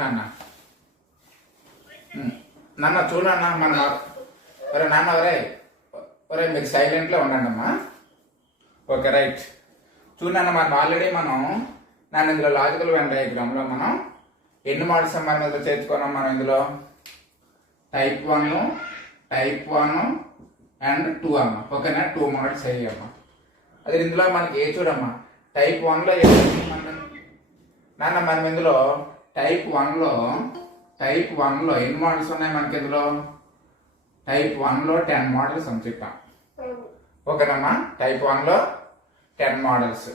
నాన్న. నాన్న చూడన్నా మన ఒరే నాన్న ఒరే మీరు సైలెంట్లో ఉండండి అమ్మా. Okay right. చూడన్నా ఆల్రెడీ నన్ను ఇందులో లాజికల్ వెన్ డయాగ్రామ్లో మనం ఎన్ని మోడల్స్ మనం ఇందులో చేర్చుకున్నాం. మనం ఇందులో టైప్ 1 అండ్ 2 అమ్మా. ఓకేనా, 2 మోడల్స్ అయ్యామ్మా. అది ఇందులో మనకి చూడమ్మా టైప్ 1లో నాన్న మనం ఇందులో టైప్ 1లో ఎన్ని మోడల్స్ ఉన్నాయి మనకి ఇందులో? టైప్ 1లో 10 మోడల్స్ అని చెప్పాం. ఓకేనమ్మా, టైప్ 1లో 10 మోడల్స్.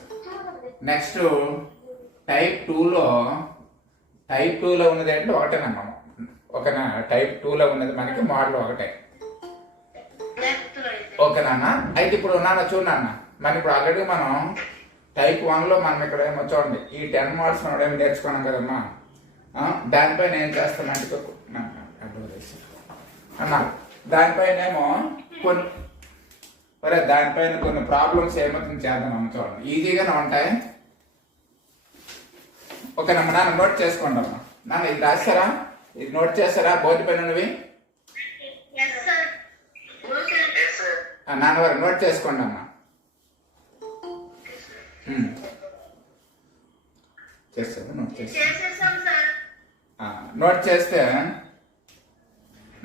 నెక్స్ట్ టైప్ 2లో ఉన్నది అంటే ఒకటేనమ్మా. ఓకేనా, టైప్ 2లో ఉన్నది మనకి మోడల్ ఒకటే. ఓకేనా. అయితే ఇప్పుడు నాన్న చూడన్న మరి ఇప్పుడు ఆల్రెడీ మనం టైప్ 1లో మనం ఇక్కడ ఏమో చూడండి ఈ 10 మోడల్స్ మనం ఏమి నేర్చుకున్నాం కదమ్మా. దానిపైన ఏం చేస్తానంటే అన్న దానిపైన ఏమో కొన్ని ప్రాబ్లమ్స్ ఏమవుతుంది చేద్దాం చూడండి. ఈజీగానే ఉంటాయి. ఓకేనమ్మా, నాన్న నోట్ చేసుకోండి అమ్మా. నాన్న ఇది రాస్తారా, ఇది నోట్ చేస్తారా బోర్డు పైన ఉన్నవి? నాన్నవారు నోట్ చేసుకోండి అమ్మా. చేస్తారా? నోట్ చేస్తే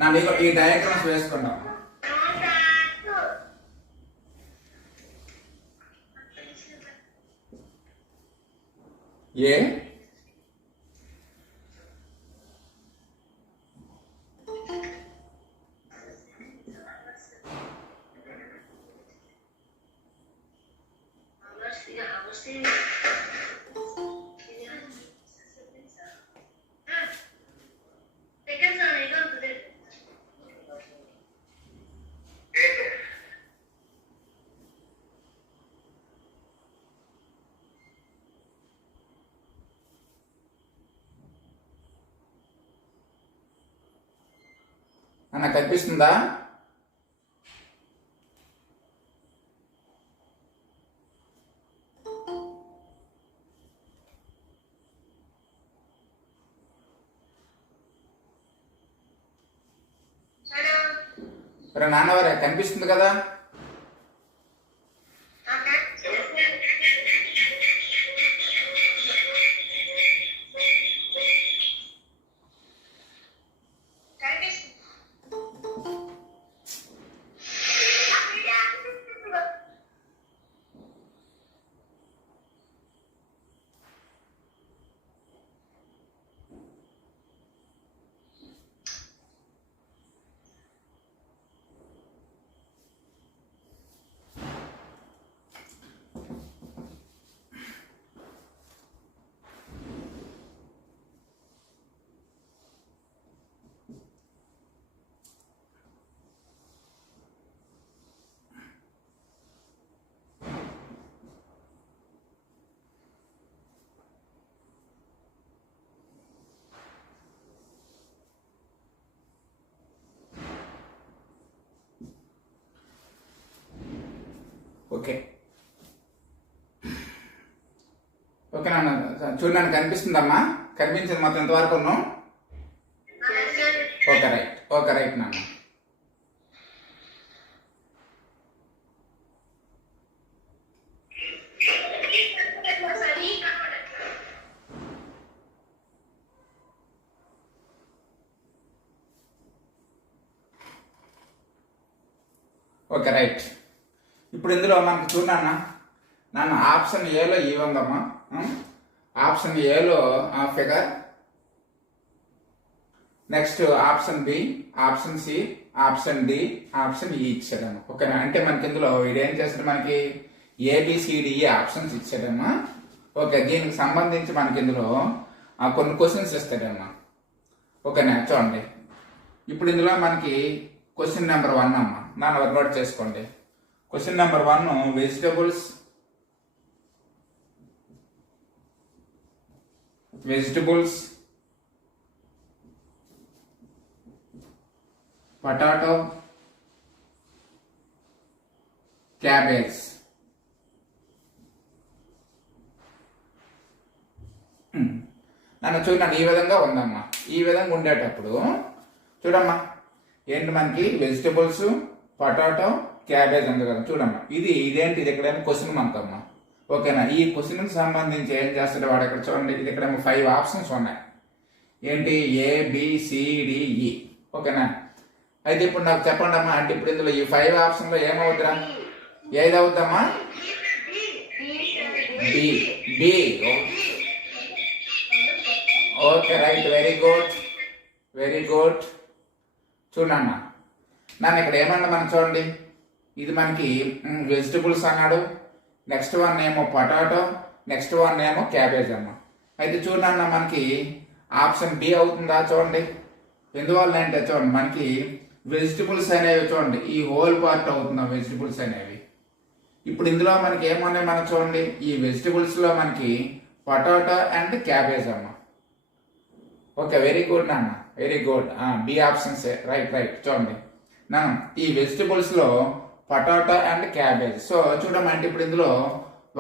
నా మీకు ఈ డయాగ్రామ్స్ వేసుకోండి అమ్మా. ఏ అన్న కనిపిస్తుందా? నాన్నవారే కనిపిస్తుంది కదా? ఓకే ఓకే నాన్న చూడండి, కనిపిస్తుందమ్మా? కనిపించింది మొత్తం ఇంతవరకు? ఓకే రైట్ నాన్న. Okay right. ఇప్పుడు ఇందులో మనకు చూడన్నా నాన్న ఆప్షన్ ఏలో ఈ ఉందమ్మా. ఆప్షన్ ఏలో ఆ figure, next option B, option C, option D, option E ఇచ్చాడమ్మా. ఓకేనా, అంటే మనకి ఇందులో ఇదేం చేస్తాడు, మనకి ఏబిసిడిఈ ఆప్షన్స్ ఇచ్చాడమ్మా. ఓకే, దీనికి సంబంధించి మనకి ఇందులో కొన్ని క్వశ్చన్స్ ఇస్తాడమ్మా. ఓకేనా, చూడండి ఇప్పుడు ఇందులో మనకి క్వశ్చన్ నెంబర్ 1 అమ్మా. నాన్న నోట్ చేసుకోండి. Question number 1 vegetables potato, cabbage. నన్ను చూడండి, ఈ విధంగా ఉందమ్మా. ఈ విధంగా ఉండేటప్పుడు చూడమ్మా, ఏంటి మనకి వెజిటబుల్స్, పొటాటో, క్యాబేజ్ ఉంది కదా. చూడమ్మా, ఇదేంటి, ఇది ఎక్కడేమో క్వశ్చన్ మనకమ్మా. ఓకేనా, ఈ క్వశ్చన్కి సంబంధించి ఏం చేస్తాడు వాడు. ఇక్కడ చూడండి, ఇది ఇక్కడేమో 5 ఆప్షన్స్ ఉన్నాయి. ఏంటి, ABCDE. ఓకేనా, అయితే ఇప్పుడు నాకు చెప్పండి అమ్మా, అంటే ఇప్పుడు ఇందులో ఈ 5 ఆప్షన్లో ఏమవుతురా, ఏది అవుతామా? B. Okay, right, very good. చూడమ్మా, నన్ను ఇక్కడ ఏమన్నా మనం చూడండి, ఇది మనకి వెజిటబుల్స్ అన్నాడు, నెక్స్ట్ వన్ ఏమో పొటాటో, నెక్స్ట్ వన్ ఏమో క్యాబేజ్ అమ్మ. అయితే చూడన్న మనకి ఆప్షన్ బి అవుతుందా చూడండి. ఎందువల్ల అంటే చూడండి, మనకి వెజిటబుల్స్ అనేవి చూడండి ఈ హోల్ పార్ట్ అవుతుందా వెజిటబుల్స్ అనేవి. ఇప్పుడు ఇందులో మనకి ఏమన్నాయి మనం చూడండి, ఈ వెజిటబుల్స్ లో మనకి పొటాటో అండ్ క్యాబేజ్ అమ్మ. ఓకే, వెరీ గుడ్ నాన్న, very good. B options, right. చూడండి నాన్న, ఈ వెజిటబుల్స్ లో పొటాటో అండ్ క్యాబేజ్. సో చూడమంటే ఇప్పుడు ఇందులో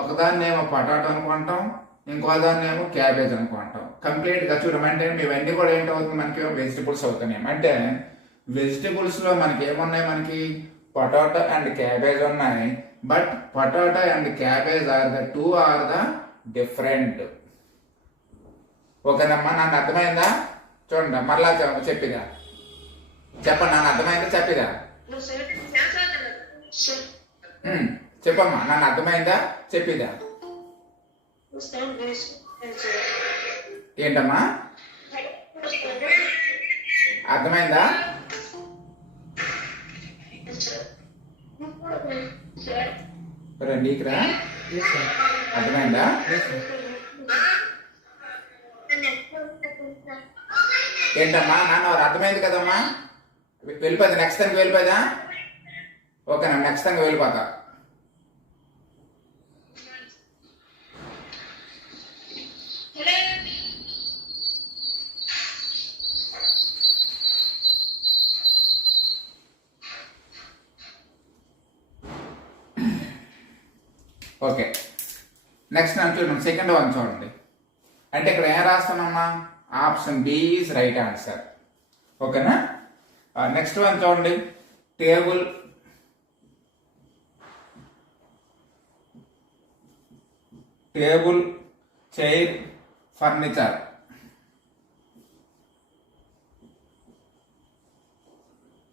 ఒకదాన్ని ఏమో పొటాటో అనుకుంటాం, ఇంకో దాన్ని ఏమో క్యాబేజ్ అనుకుంటాం. కంప్లీట్ గా చూడమంటే ఇవన్నీ కూడా ఏంటవుతుంది, మనకి వెజిటబుల్స్ అవుతున్నాయి. అంటే వెజిటబుల్స్ లో మనకి ఏమున్నాయి, మనకి పొటాటో అండ్ క్యాబేజ్ ఉన్నాయి. But potato and cabbage are the different. ఓకేనమ్మా, నన్ను అర్థమైందా? చూడండి మరలా చెప్పిదా, చెప్పండి, నన్ను అర్థమైందా చెప్పిదా? చెప్పమ్మా, నన్ను అర్థమైందా చెప్పిదా? ఏంటమ్మా, అర్థమైందా? నీకురా అర్థమైందా? ఏంటమ్మా నాన్న, అర్థమైంది కదమ్మా? వెళ్ళిపోయింది, నెక్స్ట్ టైంకి వెళ్ళిపోయిందా? ఓకేనా, నెక్స్ట్ టైంకి వెళ్ళిపోతా. ఓకే, నెక్స్ట్ నేను చూడండి, సెకండ్ వన్ చూడండి. అంటే ఇక్కడ ఏం రాస్తామమ్మా, option B is right answer. ఓకేనా, నెక్స్ట్ వన్ చూడండి, table, chair, furniture.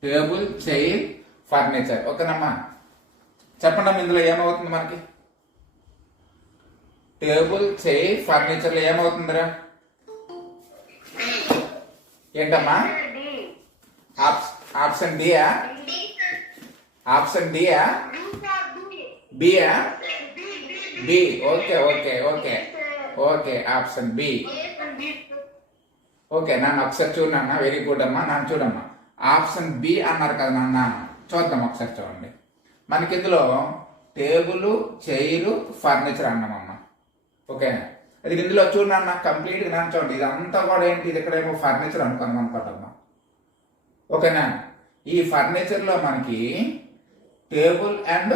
Table, chair, furniture. ఓకేనమ్మా, చెప్పండి ఇందులో ఏమవుతుంది మనకి? టేబుల్, చైర్, ఫర్నిచర్ లో ఏమవుతుందిరా? ఏంటమ్మా, ఆప్షన్ డియా? ఆప్షన్ డియా? బియా? B. Okay, option B. Okay, నన్ను ఒకసారి చూడన్నా. వెరీ గుడ్ అమ్మా, నన్ను చూడమ్మా. ఆప్షన్ బి అన్నారు కదా నాన్న, చూద్దాం ఒకసారి చూడండి. మనకి ఇందులో టేబుల్, చైరు, ఫర్నిచర్ అన్నామమ్మా. ఓకే, అది ఇందులో చూడన్నా కంప్లీట్గా నన్ను చూడండి, ఇదంతా కూడా ఏంటి, ఇది ఇక్కడేమో ఫర్నిచర్ అనుకున్నాం అనుకోండమ్మా. ఓకేనా, ఈ ఫర్నిచర్ లో మనకి టేబుల్ అండ్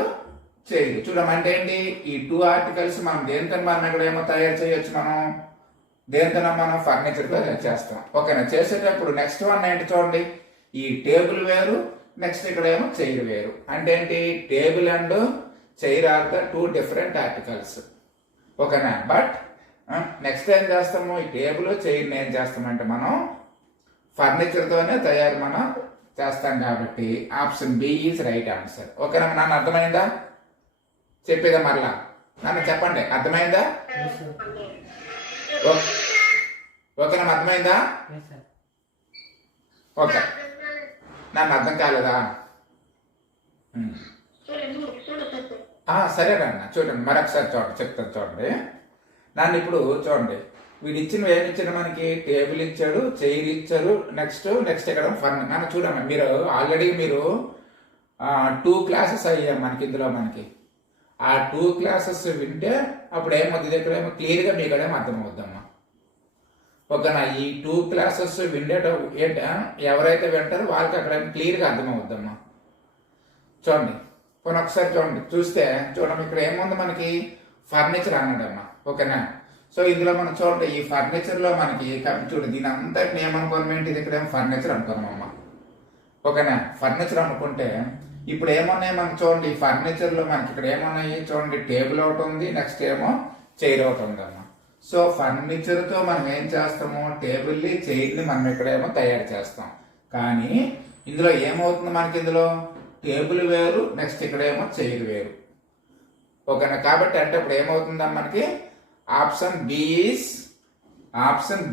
చైర్ చూడమంటే ఏంటి, ఈ 2 ఆర్టికల్స్ మనం దేనితో మనం ఇక్కడ ఏమో తయారు చేయొచ్చు, మనం దేనితో మనం ఫర్నిచర్ తో చేస్తాం. ఓకేనా, చేసేటప్పుడు నెక్స్ట్ వన్ ఏంటి చూడండి, ఈ టేబుల్ వేరు, నెక్స్ట్ ఇక్కడ ఏమో చైర్ వేరు. అంటే ఏంటి, table and chair are the 2 different articles. ఓకేనా, బట్ నెక్స్ట్ ఏం చేస్తాము, ఈ టేబుల్, చైర్ ఏం చేస్తామంటే మనం ఫర్నిచర్ తోనే తయారు మనం చేస్తాం. కాబట్టి option B is right answer. ఓకేనా, నన్ను అర్థమైందా చెప్పేదా? మరలా నన్ను చెప్పండి, అర్థమైందా? ఓకేనా, అర్థమైందా? ఓకే, నన్ను అర్థం కాలేదా? సరేనన్న, చూడండి మరొకసారి చెప్తాను చూడండి. నన్ను ఇప్పుడు చూడండి, వీడు ఇచ్చిన ఏమి ఇచ్చాడు మనకి, టేబుల్ ఇచ్చాడు, చైర్ ఇచ్చారు, నెక్స్ట్ ఇక్కడ ఫర్నిచర్. నన్ను చూడండి, మీరు ఆల్రెడీ 2 క్లాసెస్ అయ్యాం మనకి ఇందులో. మనకి ఆ 2 క్లాసెస్ వింటే అప్పుడు ఏమవుతుంది, దగ్గర ఏమో క్లియర్గా మీకడేమో అర్థమవుద్దమ్మా. ఓకేనా, ఈ 2 క్లాసెస్ ఎవరైతే వింటారో వాళ్ళకి అక్కడ క్లియర్గా అర్థమవుద్దమ్మా. చూడండి, ఒకసారి చూడండి, చూస్తే చూడండి ఇక్కడ ఏముంది మనకి, ఫర్నిచర్ అన్నాడమ్మా. ఓకేనా, సో ఇందులో మనం చూడండి ఈ ఫర్నిచర్ లో మనకి చూడండి దీని అంతటిని ఏమనుకోవడం ఏంటి, ఇది ఇక్కడేమో ఫర్నిచర్ అనుకున్నాం అమ్మ. ఓకేనా, ఫర్నిచర్ అనుకుంటే ఇప్పుడు ఏమున్నాయి మనకి చూడండి, ఈ ఫర్నిచర్ లో మనకి ఇక్కడ ఏమున్నాయి చూడండి, టేబుల్ ఒకటి ఉంది, నెక్స్ట్ ఏమో చైర్ ఒకటి ఉంది అమ్మ. సో ఫర్నిచర్ తో మనం ఏం చేస్తాము, టేబుల్ ని చైర్ ని మనం ఇక్కడేమో తయారు చేస్తాం. కానీ ఇందులో ఏమవుతుంది మనకి, ఇందులో టేబుల్ వేరు, నెక్స్ట్ ఇక్కడేమో చైర్ వేరు. ఓకేనా, కాబట్టి అంటే ఇప్పుడు ఏమవుతుందా మనకి option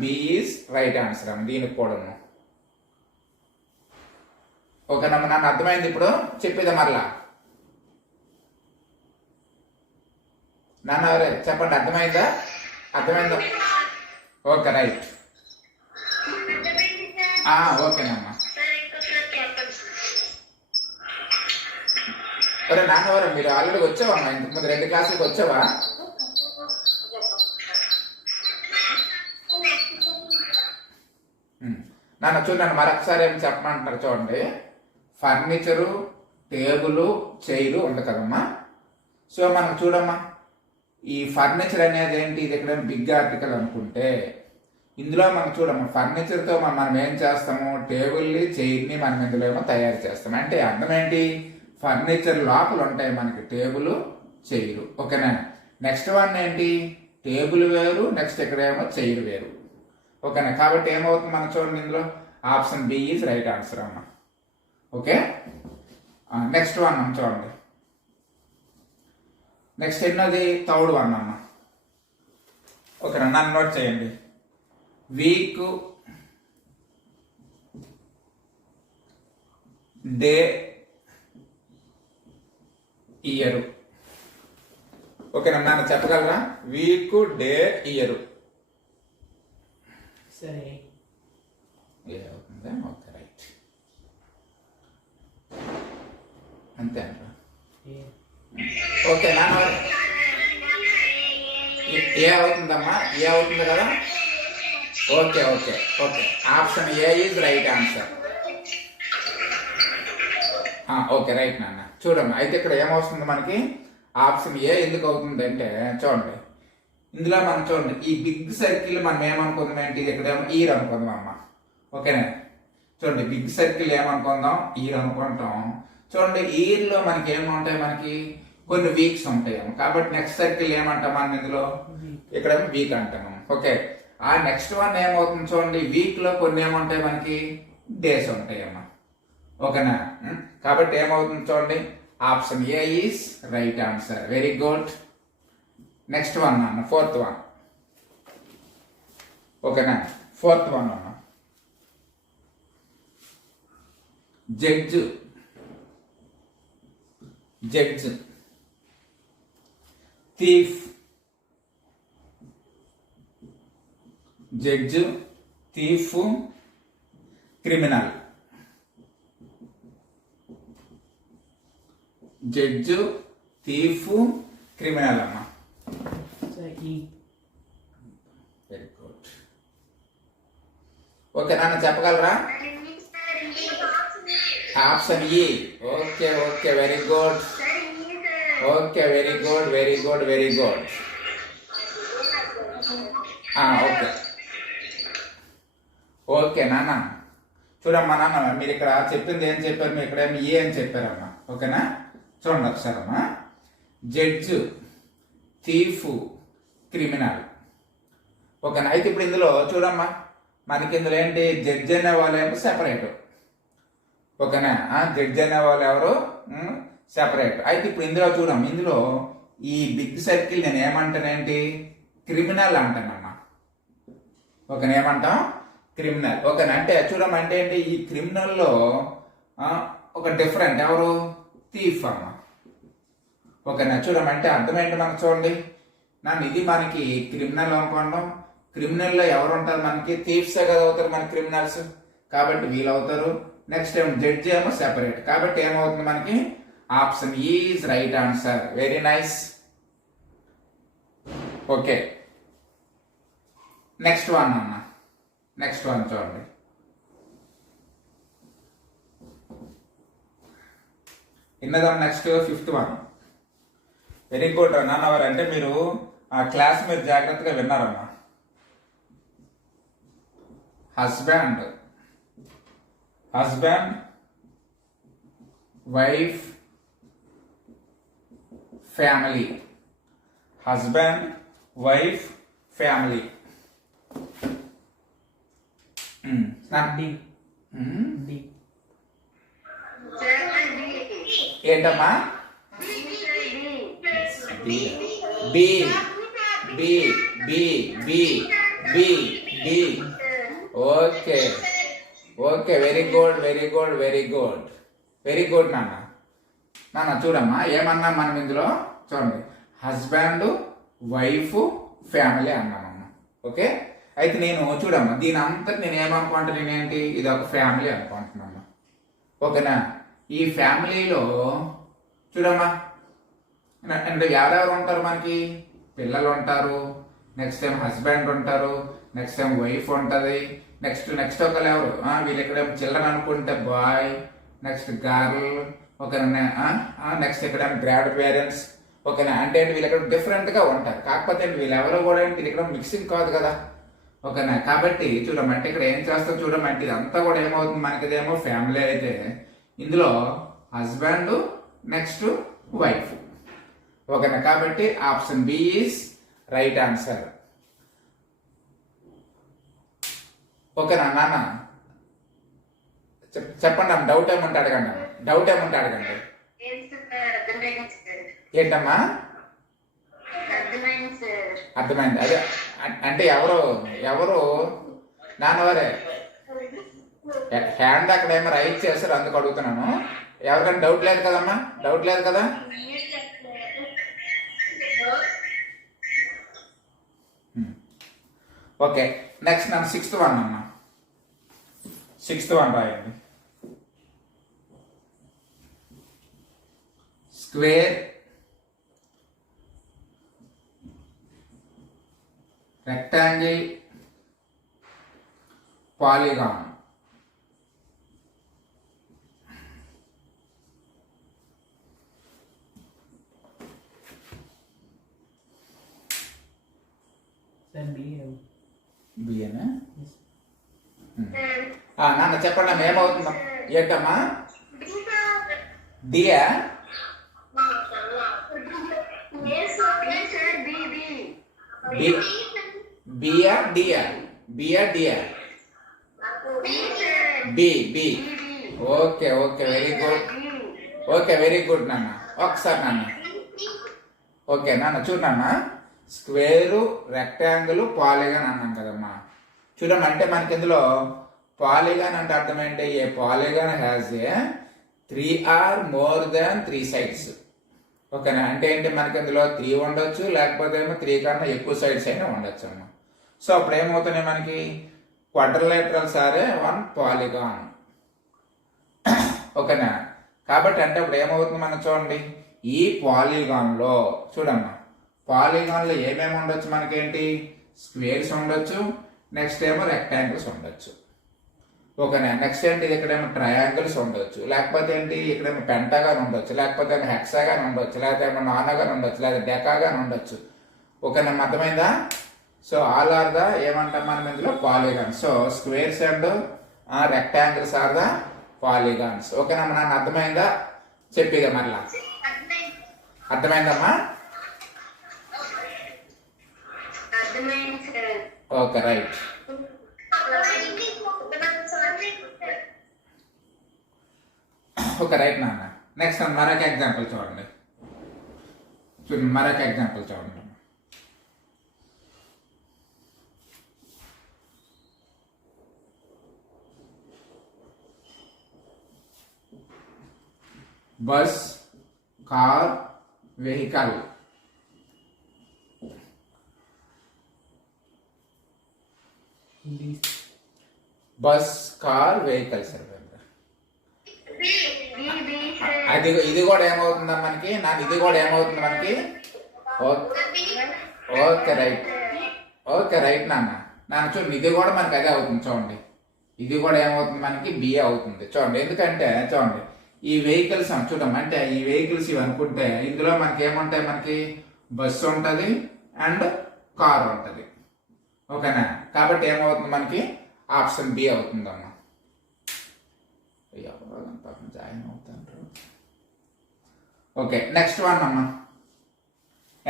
B is right answer అమ్మ దీనికి కూడాను. ఓకేనమ్మా, నన్ను అర్థమైంది ఇప్పుడు చెప్పేది మరలా నాన్న ఎవరే చెప్పండి, అర్థమైందా? ఓకే రైట్, ఓకేనమ్మా. ఒరే నాన్న ఎవరు మీరు ఆల్రెడీ వచ్చావా ఇంతకు ముందు 2 క్లాసులకు వచ్చావా? నాన్న చూడండి మరొకసారి ఏం చెప్పమంటున్నారు చూడండి, ఫర్నిచరు, టేబుల్, చైరు ఉంది కదమ్మా. సో మనం చూడమ్మా, ఈ ఫర్నిచర్ అనేది ఏంటి, ఇది ఎక్కడ బిగ్ ఆర్టికల్ అనుకుంటే ఇందులో మనం చూడమ్మా, ఫర్నిచర్తో మనం ఏం చేస్తాము, టేబుల్ని చైర్ని మనం ఇందులో ఏమో తయారు చేస్తాం. అంటే అర్థం ఏంటి, ఫర్నిచర్ లోపల ఉంటాయి మనకి టేబుల్, చైరు. ఓకేనా, నెక్స్ట్ వన్ ఏంటి, టేబుల్ వేరు, నెక్స్ట్ ఇక్కడేమో చైర్ వేరు. ఓకేనా, కాబట్టి ఏమవుతుంది మనం చూడండి, ఇందులో option B is right answer అమ్మా. ఓకే, నెక్స్ట్ వన్ అమ్మ చూడండి, నెక్స్ట్ ఎన్నోది థర్డ్ వన్ అమ్మ. ఓకే నన్ను నోట్ చేయండి, వీక్, డే, ఇయర్. ఓకేనా, నన్ను చెప్పగలరా, వీక్, డే, ఇయర్. సరే ఏమవుతుందా? ఓకే రైట్, అంతే అంట. ఓకే నాన్న ఏ అవుతుందమ్మా, ఏ అవుతుంది కదా. Okay okay okay, option A is right answer. Okay right నాన్న. చూడమ్మా, అయితే ఇక్కడ ఏమవుతుంది మనకి, ఆప్షన్ ఏ ఎందుకు అవుతుంది అంటే చూడండి, ఇందులో మనం చూడండి ఈ బిగ్ సర్కిల్ మనం ఏమనుకుందాం ఏంటి, ఇక్కడేమో ఈర్ అనుకుందాం అమ్మ. ఓకేనా, చూడండి బిగ్ సర్కిల్ ఏమనుకుందాం, ఈర్ అనుకుంటాం. చూడండి ఈర్లో మనకి ఏముంటాయి, మనకి కొన్ని వీక్స్ ఉంటాయి. కాబట్టి నెక్స్ట్ సర్కిల్ ఏమంటాం మనం ఇందులో, ఇక్కడ వీక్ అంటాము. ఓకే, ఆ నెక్స్ట్ వన్ ఏమవుతుంది చూడండి, వీక్ లో కొన్ని ఏముంటాయి మనకి, డేస్ ఉంటాయి అమ్మా. ఓకేనా, కాబట్టి ఏమవుతుంది చూడండి, option A is right answer. Very good. Next one అన్న, ఫోర్త్ వన్. ఓకేనా, ఫోర్త్ వన్ అన్న, judge, thief, judge, thief, criminal. Judge, thief, criminal అమ్మా. Very good. ఓకే నాన్న చెప్పగలరా, option E. Okay okay, very good. Okay, very good very good very good. Okay okay నాన్న, చూడమ్మా నాన్న, మీరు ఇక్కడ చెప్పింది ఏం చెప్పారు, మీరు ఇక్కడ ఏమి ఏ అని చెప్పారమ్మా. ఓకేనా, చూడండి ఒకసారమ్మా, జడ్జ్, థీఫ్, క్రిమినల్. ఓకేనా, అయితే ఇప్పుడు ఇందులో చూడమ్మా, మనకి ఇందులో ఏంటి, జడ్జ్ అనే వాళ్ళు ఏమో సెపరేట్. ఓకేనా, జడ్జ్ అనే వాళ్ళు ఎవరు సెపరేట్. అయితే ఇప్పుడు ఇందులో చూడమ్మా, ఇందులో ఈ బిగ్ సర్కిల్ నేను ఏమంటానేంటి, క్రిమినల్ అంటానమ్మా. ఓకేనా, ఏమంటాం, క్రిమినల్. ఓకేనా, అంటే చూడమ్మా, అంటే ఏంటి, ఈ క్రిమినల్లో ఒక డిఫరెంట్ ఎవరు, థీఫ్ అమ్మ. ఓకేనా, చూడమ్మా, అంటే అర్థమేంటి మనకు చూడండి, నన్ను ఇది మనకి క్రిమినల్ అనుకోండం. క్రిమినల్లో ఎవరు ఉంటారు మనకి, థీఫ్సే కదా అవుతారు మనకి క్రిమినల్స్, కాబట్టి వీళ్ళు అవుతారు. నెక్స్ట్ ఏమో జడ్జి ఏమో సెపరేట్, కాబట్టి ఏమవుతుంది మనకి, option is right answer. Very nice. Okay, next one అన్న, నెక్స్ట్ వన్ చూడండి, ఇన్నదాం. Next fifth one. Very good నాన్న. అంటే మీరు ఆ క్లాస్ మీరు జాగ్రత్తగా విన్నారమ్మా. Husband, husband, wife, family. Husband, wife, family. ఏంటమ్మా? B B B B B B B. Okay okay, very good very good very good very good నాన్న. నాన్న చూడమ్మా, ఏమన్నా మనం ఇందులో చూడండి, హస్బెండ్, వైఫ్, ఫ్యామిలీ అన్నామమ్మా. ఓకే, అయితే నేను చూడమ్మా దీని అంతటి నేను ఏమనుకుంటున్నాను, ఏంటి ఇది ఒక ఫ్యామిలీ అనుకుంటున్నామ్మా. ఓకేనా? ఈ ఫ్యామిలీలో చూడమ్మా అంటే ఎవరెవరు ఉంటారు మనకి? పిల్లలు ఉంటారు, నెక్స్ట్ టైం హస్బెండ్ ఉంటారు, నెక్స్ట్ టైం వైఫ్ ఉంటుంది, నెక్స్ట్ ఒకరు ఎవరు వీళ్ళు ఇక్కడ చిల్డ్రన్ అనుకుంటే బాయ్, నెక్స్ట్ గర్ల్. ఓకేనా? నెక్స్ట్ ఇక్కడ గ్రాండ్ పేరెంట్స్. ఓకేనా? అంటే వీళ్ళు ఇక్కడ డిఫరెంట్గా ఉంటారు, కాకపోతే వీళ్ళు ఎవరు కూడా ఏంటి ఇది ఇక్కడ మిక్సింగ్ కాదు కదా. ఓకేనా? కాబట్టి చూడమంటే ఇక్కడ ఏం చేస్తాం చూడమంటే ఇదంతా కూడా ఏమవుతుంది మనకి, ఇదేమో ఫ్యామిలీ అయితే ఇందులో హస్బెండ్ నెక్స్ట్ వైఫ్. ఓకేనా? కాబట్టి option B is right answer. ఓకేనా నాన్న? చెప్పండి అమ్మ, డౌట్ ఏముంటే అడగండి అమ్మ, డౌట్ ఏముంటే అడగండి. ఏంటమ్మా? అర్థమైంది. అదే అంటే ఎవరు నాన్నవారే హ్యాండ్ అక్కడ ఏమో రైట్ చేస్తారు, అందుకు అడుగుతున్నాను. ఎవరికైనా డౌట్ లేదు కదమ్మా? డౌట్ లేదు కదా? ఓకే, నెక్స్ట్ నన్ను 6th వన్ అమ్మా. 6th వన్ రాయండి. Square, rectangle, polygon. బియ్యనా? నాన్న చెప్పండి అమ్మ, ఏమవుతుందా? ఏంటమ్మా? డియా? బియా డియా? బియా డియా? B B. Okay okay, very good. Okay very good నాన్న. ఒకసారి నాన్న. ఓకే నాన్న చూడు నాన్న, స్క్వేరు, రెక్టాంగిల్, పాలిగాన్ అన్నాం కదమ్మా. చూడమ్మా అంటే మనకి ఇందులో పాలిగాన్ అంటే అర్థం ఏంటి? A polygon has a 3 or more than 3 sides. ఓకేనా? అంటే ఏంటి మనకి ఇందులో 3 ఉండొచ్చు, లేకపోతే ఏమో 3 కన్నా ఎక్కువ సైడ్స్ అయినా ఉండొచ్చు అమ్మా. సో అప్పుడు ఏమవుతున్నాయి మనకి? Quadrilaterals are a 1 polygon. ఓకేనా? కాబట్టి అంటే ఇప్పుడు ఏమవుతుంది మనం చూడండి, ఈ పాలిగాన్లో చూడమ్మా, పాలిగాన్లో ఏమేమి ఉండొచ్చు మనకేంటి? స్క్వేర్స్ ఉండొచ్చు, నెక్స్ట్ ఏమో రెక్టాంగిల్స్ ఉండొచ్చు. ఓకేనా? నెక్స్ట్ ఏంటి ఇక్కడేమో ట్రయాంగిల్స్ ఉండొచ్చు, లేకపోతే ఏంటి ఇక్కడేమో పెంటాగాన్ ఉండొచ్చు, లేకపోతే ఏమో హెక్సాగాన్ ఉండొచ్చు, లేకపోతే ఏమో నానగాన్ ఉండొచ్చు, లేదా డెకాగాన్ ఉండొచ్చు. ఓకేనా? అర్థమైందా? సో ఆల్ ఆర్ ద ఏమంటాం మనం ఇందులో polygon. So squares and rectangles are the polygons. ఓకేనా? నాకు అర్థమైందా? చెప్పేదా మరలా? అర్థమైందమ్మా? Okay right. ఓకే రైట్ నాన్న. నెక్స్ట్ మరొక ఎగ్జాంపుల్ చూడండి. మరొక ఎగ్జాంపుల్ చూడండి. Bus, car, vehicle. Bus, car, vehicle sir. అది ఇది కూడా ఏమవుతుందా మనకి? నాకు ఇది కూడా ఏమవుతుంది మనకి? Okay right. ఓకే రైట్ నాన్న. నాన్న చూడండి, ఇది కూడా మనకి అదే అవుతుంది చూడండి. ఇది కూడా ఏమవుతుంది మనకి? బిఏ అవుతుంది చూడండి. ఎందుకంటే చూడండి, ఈ వెహికల్స్ చూడమ్మా, అంటే ఈ వెహికల్స్ ఇవి అనుకుంటే ఇందులో మనకి ఏముంటాయి? మనకి బస్సు ఉంటుంది, అండ్ కార్ ఉంటుంది. ఓకేనా? కాబట్టి ఏమవుతుంది మనకి ఆప్షన్ బి అవుతుందమ్మా. పాపం జాయిన్ అవుతారు. ఓకే, నెక్స్ట్ వన్ అమ్మా.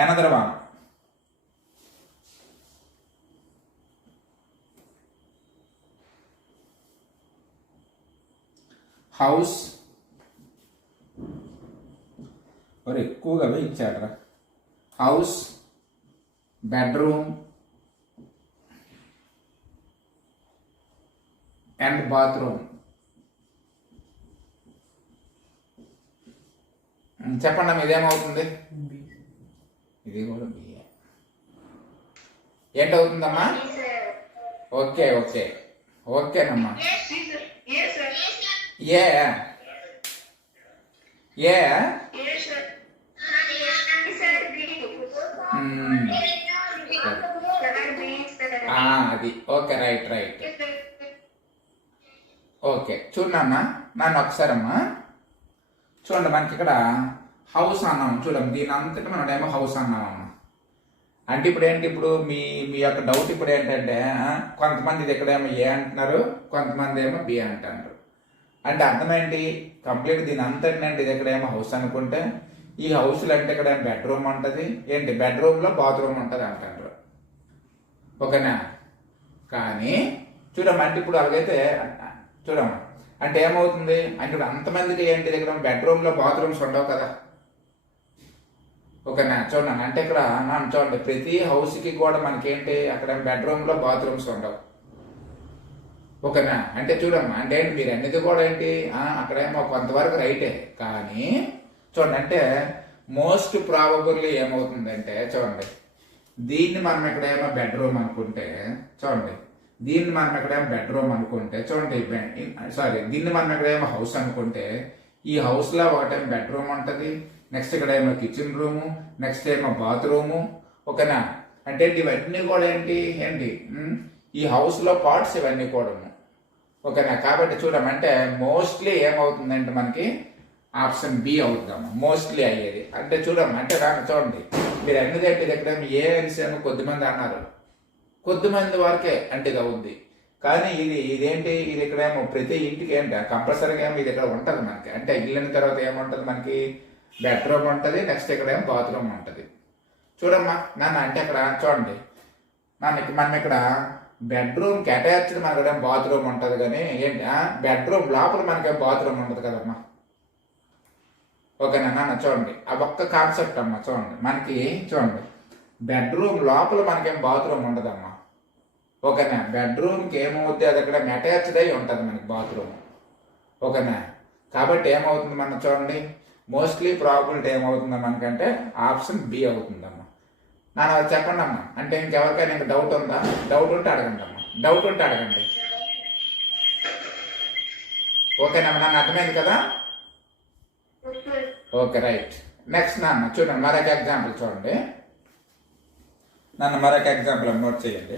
Another one. హౌస్ మరి ఎక్కువగా ఇచ్చాడరా. House, bedroom and bathroom. చెప్పండి అమ్మ, ఇదేమవుతుంది? ఇది కూడా బిఏ. ఏంటవుతుందమ్మా? ఓకే ఓకే ఓకేనమ్మా. ఏ ఏ అది ఓకే, రైట్ రైట్. ఓకే, చూడన్నా నన్ను ఒకసారమ్మా చూడండి. మనకి ఇక్కడ హౌస్ అన్నాం చూడండి. దీని అంతటా మనం ఏమో హౌస్ అన్నామమ్మా. అంటే ఇప్పుడు ఏంటి, ఇప్పుడు మీ మీ యొక్క డౌట్ ఇప్పుడు ఏంటంటే కొంతమంది ఇది ఎక్కడేమో ఏ అంటున్నారు, కొంతమంది ఏమో బి అంటున్నారు. అంటే అర్థం ఏంటి, కంప్లీట్ దీని అంతటినంటే ఇది ఎక్కడేమో హౌస్ అనుకుంటే ఈ హౌస్లో అంటే ఇక్కడ బెడ్రూమ్ ఉంటుంది. ఏంటి, బెడ్రూమ్లో బాత్రూమ్ ఉంటుంది అంటారు. ఓకేనా? కానీ చూడమ్మా, అంటే ఇప్పుడు అలాగైతే చూడమ్మా, అంటే ఏమవుతుంది అంటే ఇప్పుడు అంతమందికి ఏంటి దగ్గర బెడ్రూమ్లో బాత్రూమ్స్ ఉండవు కదా. ఓకేనా? చూడండి, అంటే ఇక్కడ నన్ను చూడండి, ప్రతి హౌస్కి కూడా మనకేంటి అక్కడ బెడ్రూమ్లో బాత్రూమ్స్ ఉండవు. ఓకేనా? అంటే చూడమ్మా, అంటే ఏంటి మీరు అన్నిది కూడా ఏంటి అక్కడేమో కొంతవరకు రైటే. కానీ చూడండి, అంటే మోస్ట్ ప్రాబబుల్లీ ఏమవుతుందంటే చూడండి, దీన్ని మనం ఇక్కడేమో బెడ్రూమ్ అనుకుంటే చూడండి, దీన్ని మనం ఎక్కడేమో బెడ్రూమ్ అనుకుంటే చూడండి, సారీ దీన్ని మనం ఎక్కడేమో హౌస్ అనుకుంటే ఈ హౌస్లో ఒకటేమో బెడ్రూమ్ ఉంటుంది, నెక్స్ట్ ఇక్కడ ఏమో కిచెన్ రూము, నెక్స్ట్ ఏమో బాత్రూము. ఓకేనా? అంటే ఇవన్నీ కూడా ఏంటి ఏంటి ఈ హౌస్లో పార్ట్స్ ఇవన్నీ కూడా. ఓకేనా? కాబట్టి చూడమంటే మోస్ట్లీ ఏమవుతుందంటే మనకి ఆప్షన్ బి అవుతుందమ్మా, మోస్ట్లీ అయ్యేది. అంటే చూడమ్మా, అంటే చూడండి మీరు అన్ని దగ్గర ఎక్కడేమో ఏ అని కొద్దిమంది అన్నారు, కొద్దిమంది వరకే అంటే ఇది అవుద్ది. కానీ ఇదేంటి, ఇది ఇక్కడేమో ప్రతి ఇంటికి ఏంటి కంపల్సరీగా ఏమో ఇది ఇక్కడ ఉంటుంది మనకి. అంటే ఇల్లుని తర్వాత ఏముంటుంది మనకి, బెడ్రూమ్ ఉంటుంది, నెక్స్ట్ ఇక్కడేమో బాత్రూమ్ ఉంటుంది. చూడమ్మా నన్ను, అంటే ఇక్కడ చూడండి మనం ఇక్కడ బెడ్రూమ్కి అటాచ్డ్ మనకి బాత్రూమ్ ఉంటుంది. కానీ ఏంటి బెడ్రూమ్ లోపల మనకేం బాత్రూమ్ ఉంటుంది కదమ్మా. ఓకేనా నాన్న? చూడండి ఆ ఒక్క కాన్సెప్ట్ అమ్మా. చూడండి మనకి చూడండి బెడ్రూమ్ లోపల మనకేం బాత్రూమ్ ఉండదమ్మా. ఓకేనా? బెడ్రూమ్కి ఏమవుతుంది, అది అక్కడ అటాచ్డ్ అయి ఉంటుంది మనకి బాత్రూమ్. ఓకేనా? కాబట్టి ఏమవుతుంది మనం చూడండి, మోస్ట్లీ ప్రాబిలిటీ ఏమవుతుందో మనకంటే ఆప్షన్ బి అవుతుందమ్మా. నాన్న చెప్పండి అమ్మా, అంటే ఇంకెవరికైనా ఇంకా డౌట్ ఉందా? డౌట్ ఉంటే అడగండి అమ్మా, డౌట్ ఉంటే అడగండి. ఓకేనమ్మా, నన్ను అర్థమైంది కదా? Okay, right. నెక్స్ట్ నాన్న చూడండి, మరొక ఎగ్జాంపుల్ చూడండి. నన్ను మరొక ఎగ్జాంపుల్ నోట్ చేయండి.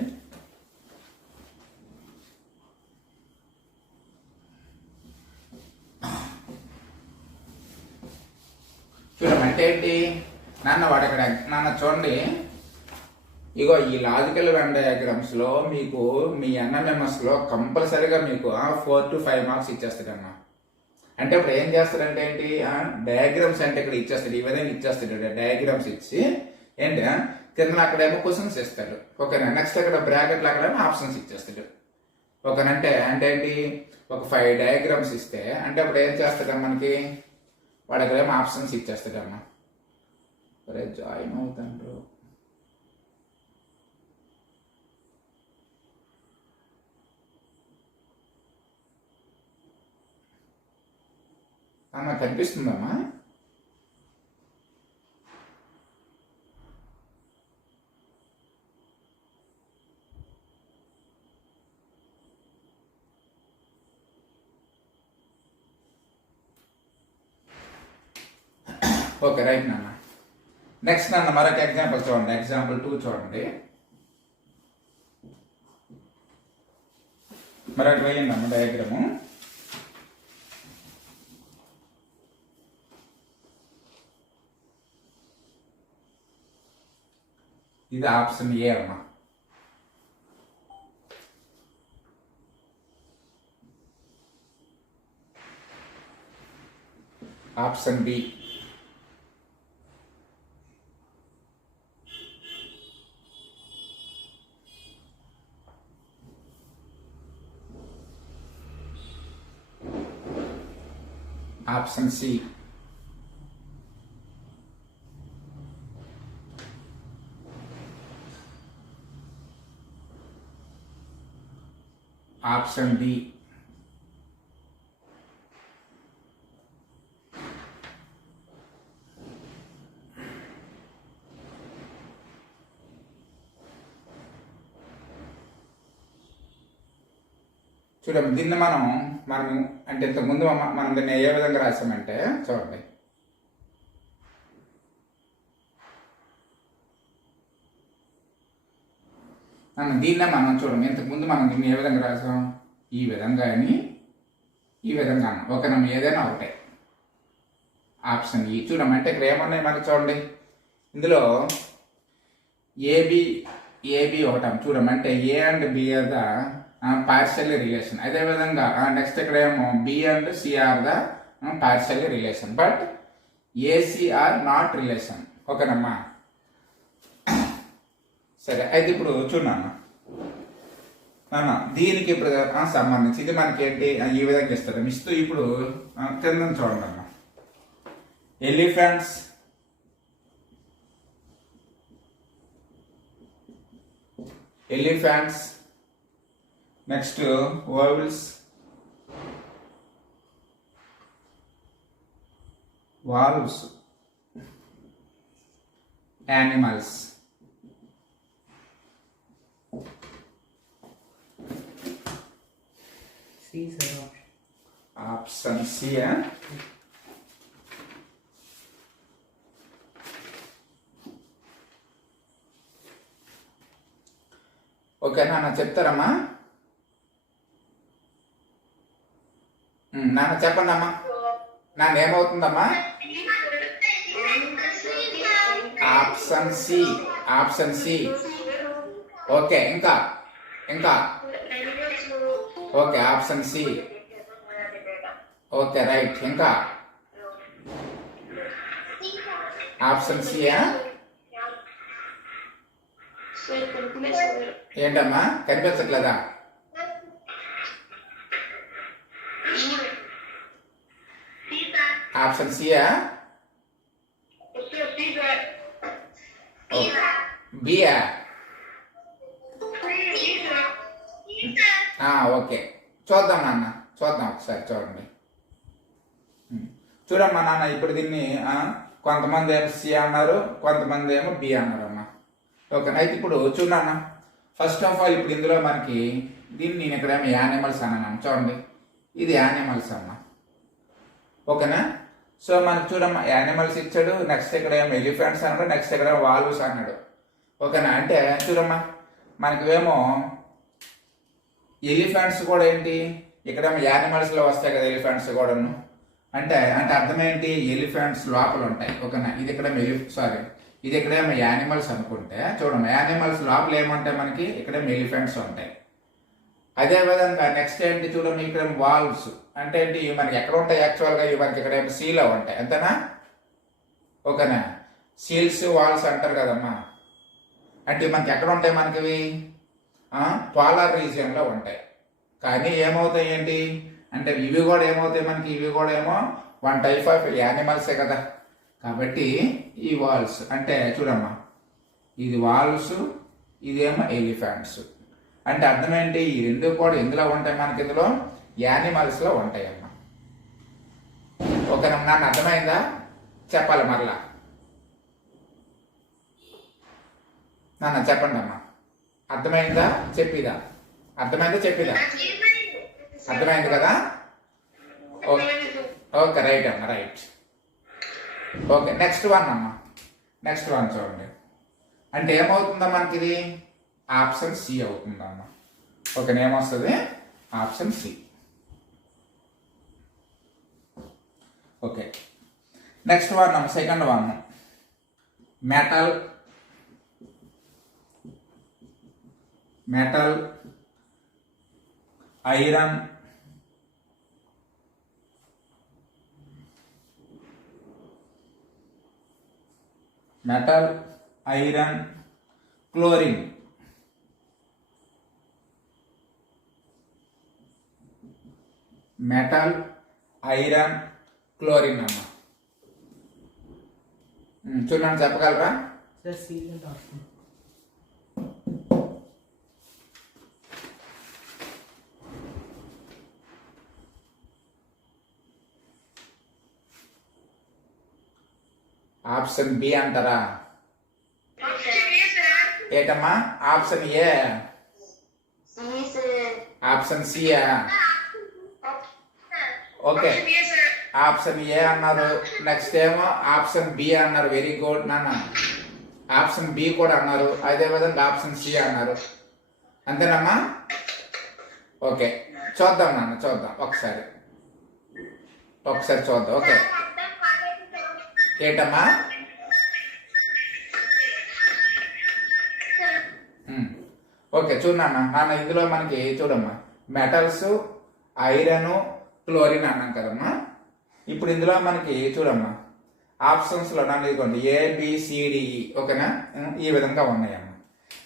చూడండి, అంటే ఏంటి నాన్న వాడు ఇక్కడ నాన్న చూడండి, ఇగో ఈ లాజికల్ వెన్ డయాగ్రామ్స్లో మీకు మీ ఎన్ఎంఎంఎస్లో కంపల్సరీగా మీకు 4 to 5 మార్క్స్ ఇచ్చేస్తాడమ్మా. అంటే ఇప్పుడు ఏం చేస్తాడంటే ఏంటి, డయాగ్రామ్స్ అంటే ఇక్కడ ఇచ్చేస్తాడు, ఈ విధంగా ఇచ్చేస్తాడు డయాగ్రామ్స్ ఇచ్చి ఏంటి కింద అక్కడేమో క్వశ్చన్స్ ఇస్తాడు. ఓకేనా? నెక్స్ట్ అక్కడ బ్రాకెట్లు అక్కడేమో ఆప్షన్స్ ఇచ్చేస్తాడు. ఓకేనంటే అంటే ఏంటి, ఒక 5 డయాగ్రామ్స్ ఇస్తే అంటే అప్పుడు ఏం చేస్తాడమ్మా మనకి, వాడు అక్కడేమో ఆప్షన్స్ ఇచ్చేస్తాడమ్మా. ఒరే జాయిన్ అవుతాడు. అమ్మా కనిపిస్తుందమ్మా? ఓకే, రైట్ నాన్న. నెక్స్ట్ నాన్న మరొక ఎగ్జాంపుల్ చూడండి, ఎగ్జాంపుల్ 2 చూడండి. మరొక వేయండి అమ్మ డయాగ్రాము. ఇది ఆప్షన్ ఏ అమ్మా. Option B option C option D చూడండి. దీన్ని మనం అంటే ఇంతకుముందు మనం దీన్ని ఏ విధంగా రాసామంటే చూడండి, దీన్నే మనం చూడండి. ఇంతకుముందు మనం దీన్ని ఏ విధంగా రాసాం, ఈ విధంగా అని ఈ విధంగా అన్నాం. ఓకేనా, ఏదైనా ఒకటే ఆప్షన్ ఈ. చూడమ్మా, అంటే ఇక్కడ ఏమన్నాయి మనకి చూడండి, ఇందులో ఏబి ఒకటాం. చూడమ్మా, అంటే A and B are the partial relation. అదేవిధంగా నెక్స్ట్ ఇక్కడ ఏమో B and C are the partial relation, but A C are not relation. ఓకేనమ్మా, సరే. అయితే ఇప్పుడు చూడన్నా దీనికి ఇప్పుడు సంబంధించి ఇది మనకి ఏంటి ఈ విధంగా ఇస్తారు. ఇస్తూ ఇప్పుడు కింద చూడండి అమ్మా, elephants next wolves animals. Option C. ఓకేనా, చెప్తారమ్మా? నాన్న చెప్పండి అమ్మా, నాన్న ఏమవుతుందమ్మా? Option C. ఓకే, ఇంకా okay, option C. Okay, right. ఇంకా ఆప్షన్ సి. ఏంటమ్మా కనిపించట్లేదా? ఆప్షన్ సియా? బియా? ఓకే, చూద్దాం నాన్న, చూద్దాం ఒకసారి. చూడండి, చూడమ్మా నాన్న, ఇప్పుడు దీన్ని కొంతమంది ఏమో సి అన్నారు, కొంతమంది ఏమో బి అన్నారమ్మా. ఓకేనా, అయితే ఇప్పుడు చూడన్నా, ఫస్ట్ ఆఫ్ ఆల్ ఇప్పుడు ఇందులో మనకి దీన్ని నేను ఇక్కడ ఏమో యానిమల్స్ అన్నాను. చూడండి, ఇది యానిమల్స్ అమ్మా. ఓకేనా, సో మనకి చూడమ్మా, యానిమల్స్ ఇచ్చాడు, నెక్స్ట్ ఇక్కడ ఏమో ఎలిఫెంట్స్ అన్నాడు, నెక్స్ట్ ఇక్కడ వాల్వ్స్ అన్నాడు. ఓకేనా, అంటే చూడమ్మా, మనకేమో ఎలిఫెంట్స్ కూడా ఏంటి, ఇక్కడేమో యానిమల్స్లో వస్తాయి కదా ఎలిఫెంట్స్ కూడాను. అంటే అర్థం ఏంటి, ఎలిఫెంట్స్ లోపల ఉంటాయి. ఓకేనా, ఇది ఇక్కడేమో ఇది ఇక్కడేమో యానిమల్స్ అనుకుంటే, చూడమ్మా, యానిమల్స్ లోపల ఏముంటాయి మనకి, ఇక్కడేమో ఎలిఫెంట్స్ ఉంటాయి. అదేవిధంగా నెక్స్ట్ ఏంటి చూడమ్మా, ఇక్కడ వాల్వ్స్ అంటే ఏంటి, మనకి ఎక్కడ ఉంటాయి యాక్చువల్గా, ఇవి మనకి ఇక్కడేమో సీలో ఉంటాయి. అంతేనా? ఓకేనా, సీల్స్ వాల్స్ అంటారు కదమ్మా. అంటే మనకి ఎక్కడ ఉంటాయి, మనకి ఇవి పోలార్ రీజియన్లో ఉంటాయి. కానీ ఏమవుతాయి ఏంటి అంటే, ఇవి కూడా ఏమవుతాయి మనకి, ఇవి కూడా ఏమో వన్ టైప్ ఆఫ్ యానిమల్సే కదా. కాబట్టి ఈ వాల్స్ అంటే చూడమ్మా, ఇది వాల్వ్స్, ఇదేమో ఎలిఫెంట్స్. అంటే అర్థం ఏంటి, ఈ రెండు కూడా ఎందులో ఉంటాయి మనకి, ఇందులో యానిమల్స్లో ఉంటాయి అమ్మా. ఓకేనమ్మా, నాకు అర్థమైందా? చెప్పాలి మరలా నాన్న, చెప్పండి అమ్మా. అర్థమైందా చెప్పిదా? అర్థమైంది కదా? ఓకే, రైట్ అమ్మా, రైట్. ఓకే, నెక్స్ట్ వన్ అమ్మా, నెక్స్ట్ వన్ చూడండి. అంటే ఏమవుతుందా మనకి, ఇది ఆప్షన్ సి అవుతుందమ్మా. ఓకే, ఏమొస్తుంది? Option C. Okay, next one అమ్మ, second one, metal metal, iron, metal, iron, chlorine. Metal, iron, chlorine అమ్మ. చూడండి, చెప్పగలరా? ఆప్షన్ బి అంటారా? ఏటమ్మా? ఆప్షన్ ఏ, ఆప్షన్ సియా? ఓకే, ఆప్షన్ ఏ అన్నారు. నెక్స్ట్ ఏమో ఆప్షన్ బి అన్నారు. వెరీ గుడ్ నాన్న. ఆప్షన్ బి కూడా అన్నారు. అదే విధంగా ఆప్షన్ సి అన్నారు. అంతేనమ్మా? ఓకే, చూద్దాం నాన్న, చూద్దాం ఒకసారి చూద్దాం. ఓకే, ఏంటమ్మా? ఓకే, చూడన్నా నాన్న, ఇందులో మనకి చూడమ్మా మెటల్స్, ఐరన్, క్లోరిన్ అన్నాం కదమ్మా. ఇప్పుడు ఇందులో మనకి చూడమ్మా ఆప్షన్స్ లో నన్ను ఇదిగోండి ఏబిసిడిఈ. ఓకేనా? ఈ విధంగా ఉన్నాయమ్మా.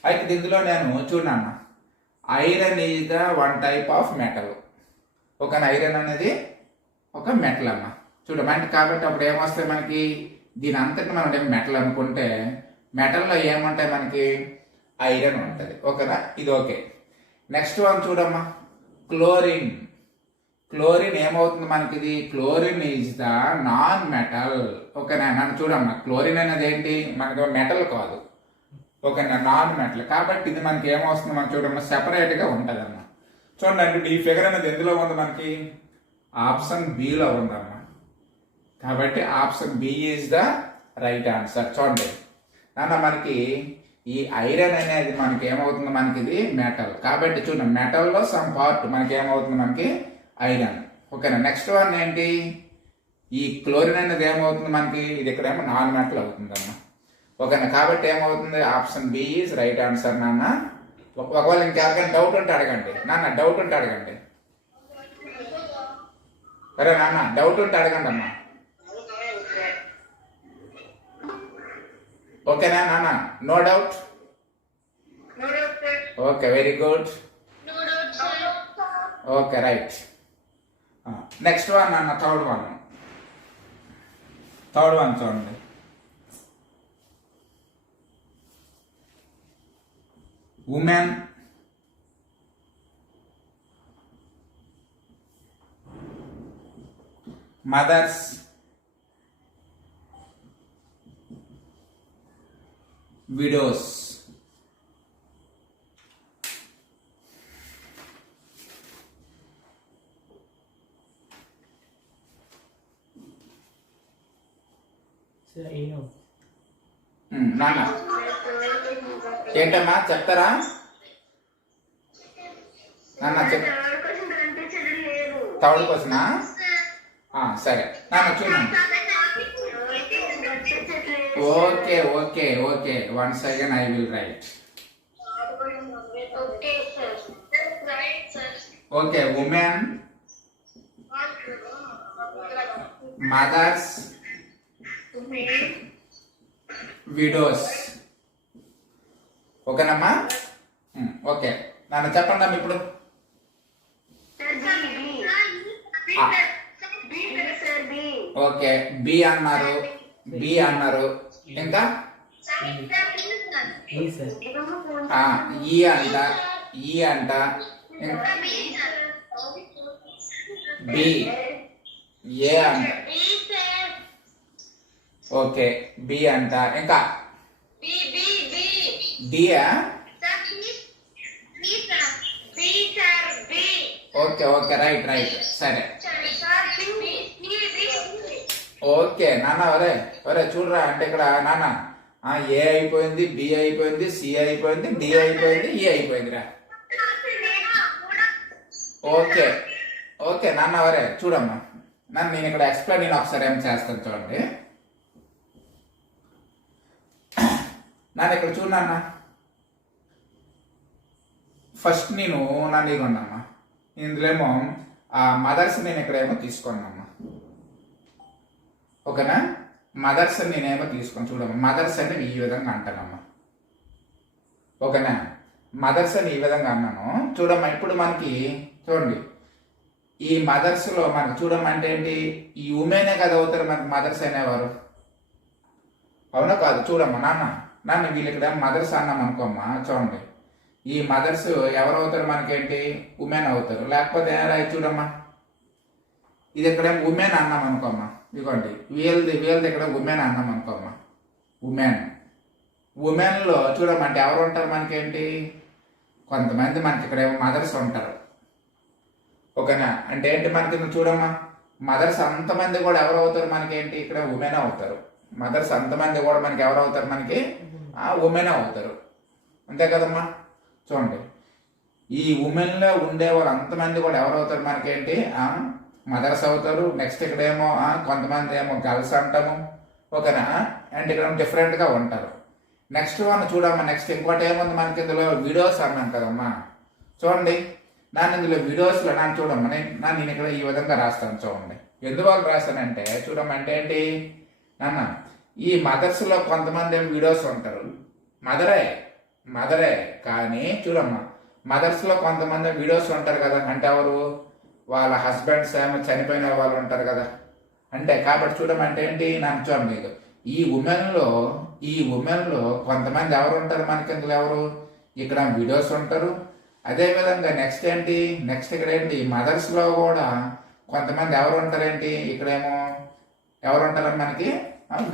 అయితే ఇందులో నేను చూడన్నా iron is the one type of metal. ఓకేనా? ఐరన్ అనేది ఒక మెటల్ అమ్మా. చూడమ్మా, అంటే కాబట్టి అప్పుడు ఏమొస్తాయి మనకి? దీని అంతటి మనం మెటల్ అనుకుంటే మెటల్లో ఏముంటాయి మనకి? ఐరన్ ఉంటుంది. ఓకేనా? ఇది ఓకే. నెక్స్ట్ వన్ చూడమ్మా క్లోరిన్. క్లోరిన్ ఏమవుతుంది మనకి? ఇది chlorine is the non metal. ఓకేనా? నన్ను చూడమ్మా, క్లోరిన్ అనేది ఏంటి? మనకి మెటల్ కాదు. ఓకేనా? Non metal. కాబట్టి ఇది మనకి ఏమవుతుంది? మనం చూడమ్మా సెపరేట్ గా ఉంటుంది అమ్మా. చూడండి, ఈ ఫిగర్ అనేది ఎందులో ఉంది మనకి? ఆప్షన్ బిలో ఉందమ్మా. కాబట్టి option B is the right answer. చూడండి నాన్న, మనకి ఈ ఐరన్ అనేది మనకి ఏమవుతుంది? మనకి ఇది మెటల్. కాబట్టి చూడండి మెటల్లో సమ్ పార్ట్ మనకి ఏమవుతుంది? మనకి ఐరన్. ఓకేనా? నెక్స్ట్ వన్ ఏంటి? ఈ క్లోరిన్ అనేది ఏమవుతుంది మనకి? ఇది ఇక్కడేమో నాన్ మెటల్ అవుతుందమ్మా. ఓకేనా? కాబట్టి ఏమవుతుంది? Option B is right answer నాన్న. ఒకవేళ ఇంకెవరికైనా డౌట్ ఉంటే అడగండి నాన్న, డౌట్ ఉంటే అడగండి. సరే నాన్న, డౌట్ ఉంటే అడగండి అమ్మా. ఓకేనా నాన్న? No doubt? Okay, very good. Okay, right. Next one అన్న, థర్డ్ వన్ చూడండి. Women, mothers, widows. నాన్న ఏంటమ్మా చెప్తారా? నాన్న థర్డ్ క్వశ్చనా? సరే నాన్న చూడండి. Okay okay okay, once again I will write. Okay, women, mothers, widows. ఓకేనమ్మా? ఓకే నాన్న చెప్పండి అమ్మ ఇప్పుడు. ఓకే, బి అన్నారు, ఇంకా ఈ అంట, బి, ఏ అంట. ఓకే, బి అంట, ఇంకా డియా? ఓకే ఓకే, రైట్ రైట్, సరే. ఓకే నాన్న, ఒరే చూడరా, అంటే ఇక్కడ నాన్న ఏ అయిపోయింది, బి అయిపోయింది, సి అయిపోయింది, డి అయిపోయింది, ఈ అయిపోయిందిరా. ఓకే ఓకే నాన్న, చూడమ్మా నన్ను నేను ఇక్కడ ఎక్స్ప్లెయిన్ నేను ఒకసారి ఏం చేస్తాను చూడండి. నాన్న ఇక్కడ చూడన్నా, ఫస్ట్ నేను నన్ను ఇదిగొండమ్మా, ఇందులో ఏమో ఆ మదర్స్ నేను ఇక్కడేమో తీసుకున్నామ్మా. ఓకేనా, మదర్స్ నేనేమో తీసుకొని చూడమ్మా, మదర్స్ అని ఈ విధంగా అంటానమ్మా. ఓకేనా, మదర్స్ అని ఈ విధంగా అన్నాను చూడమ్మా. ఇప్పుడు మనకి చూడండి, ఈ మదర్స్లో మనకి చూడమ్మా అంటే ఏంటి, ఈ ఉమెనే కదా అవుతారు మనకి మదర్స్ అనేవారు, అవునా కాదు? చూడమ్మా, నాన్న వీళ్ళు ఇక్కడ మదర్స్ అన్నాం అనుకోమ్మా. చూడండి, ఈ మదర్స్ ఎవరు అవుతారు మనకేంటి, ఉమెన్ అవుతారు. లేకపోతే ఏరా చూడమ్మా, ఇది ఇక్కడ ఉమెన్ అన్నాం అనుకోమ్మా. ఇదిగోండి, వీళ్ళది ఇక్కడ ఉమెన్ అన్నాం అనుకోమ్మా. ఉమెన్లో చూడమ్మా అంటే ఎవరు ఉంటారు మనకేంటి, కొంతమంది మనకి ఇక్కడ మదర్స్ ఉంటారు. ఓకేనా, అంటే ఏంటి మనకి చూడమ్మా, మదర్స్ అంతమంది కూడా ఎవరు అవుతారు మనకేంటి, ఇక్కడ ఉమెన్ అవుతారు. మదర్స్ అంతమంది కూడా మనకి ఎవరు అవుతారు, మనకి ఉమెన్ అవుతారు. అంతే కదమ్మా. చూడండి, ఈ ఉమెన్లో ఉండేవారు అంతమంది కూడా ఎవరు అవుతారు మనకేంటి, మదర్స్ అవుతారు. నెక్స్ట్ ఇక్కడేమో కొంతమంది ఏమో గర్ల్స్ అంటాము. ఓకేనా, అండ్ ఇక్కడ డిఫరెంట్గా ఉంటారు. నెక్స్ట్ వన్ చూడమ్మా, నెక్స్ట్ ఇంకోటి ఏముంది మనకి ఇందులో, వీడియోస్ అన్నాం కదమ్మా. చూడండి, నన్ను ఇందులో వీడియోస్లో నన్ను చూడమ్మా, నేను ఇక్కడ ఈ విధంగా రాస్తాను. చూడండి, ఎందువల్ల రాస్తానంటే చూడమ్మా అంటే ఏంటి నాన్న, ఈ మదర్స్లో కొంతమంది ఏమో వీడియోస్ ఉంటారు, మదరే కానీ చూడమ్మా, మదర్స్లో కొంతమంది వీడియోస్ ఉంటారు కదా, అంటే ఎవరు, వాళ్ళ హస్బెండ్స్ ఏమో చనిపోయిన వాళ్ళు ఉంటారు కదా. అంటే కాబట్టి చూడమంటే ఏంటి నన్ను చూడండి, ఈ ఉమెన్లో కొంతమంది ఎవరు ఉంటారు మనకి ఇందులో, ఎవరు ఇక్కడ వీడియోస్ ఉంటారు. అదేవిధంగా నెక్స్ట్ ఏంటి, నెక్స్ట్ ఇక్కడ ఏంటి, మదర్స్లో కూడా కొంతమంది ఎవరు ఉంటారేంటి, ఇక్కడేమో ఎవరు ఉంటారని మనకి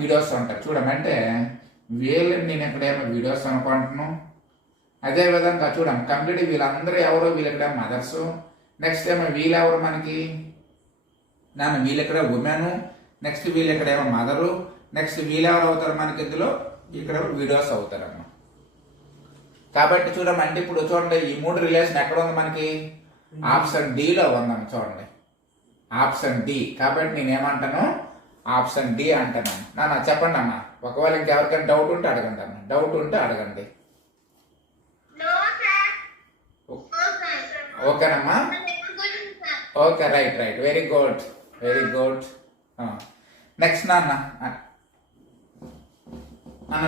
వీడియోస్ ఉంటారు. చూడమంటే వీళ్ళని నేను ఇక్కడేమో వీడియోస్ అనుకుంటున్నాను. అదేవిధంగా చూడం కంప్లీట్ వీళ్ళందరూ ఎవరు, వీళ్ళు ఇక్కడ మదర్స్. నెక్స్ట్ ఏమో వీళ్ళెవరు మనకి వీళ్ళు ఇక్కడ ఉమెన్. నెక్స్ట్ వీళ్ళు ఇక్కడేమో మదరు. నెక్స్ట్ వీళ్ళెవరు అవుతారు మనకి ఇందులో, ఇక్కడ వీడియోస్ అవుతారమ్మా. కాబట్టి చూడమంటే ఇప్పుడు చూడండి, ఈ మూడు రిలేషన్ ఎక్కడ ఉంది మనకి, ఆప్షన్ డిలో ఉందమ్మ. చూడండి, ఆప్షన్ డి. కాబట్టి నేనేమంటాను, ఆప్షన్ డి అంటాను. చెప్పండి అమ్మా, ఒకవేళ ఇంకెవరికైనా డౌట్ ఉంటే అడగండి అన్న, డౌట్ ఉంటే అడగండి. ఓకేనమ్మా, okay, right, very good. Next నాన్న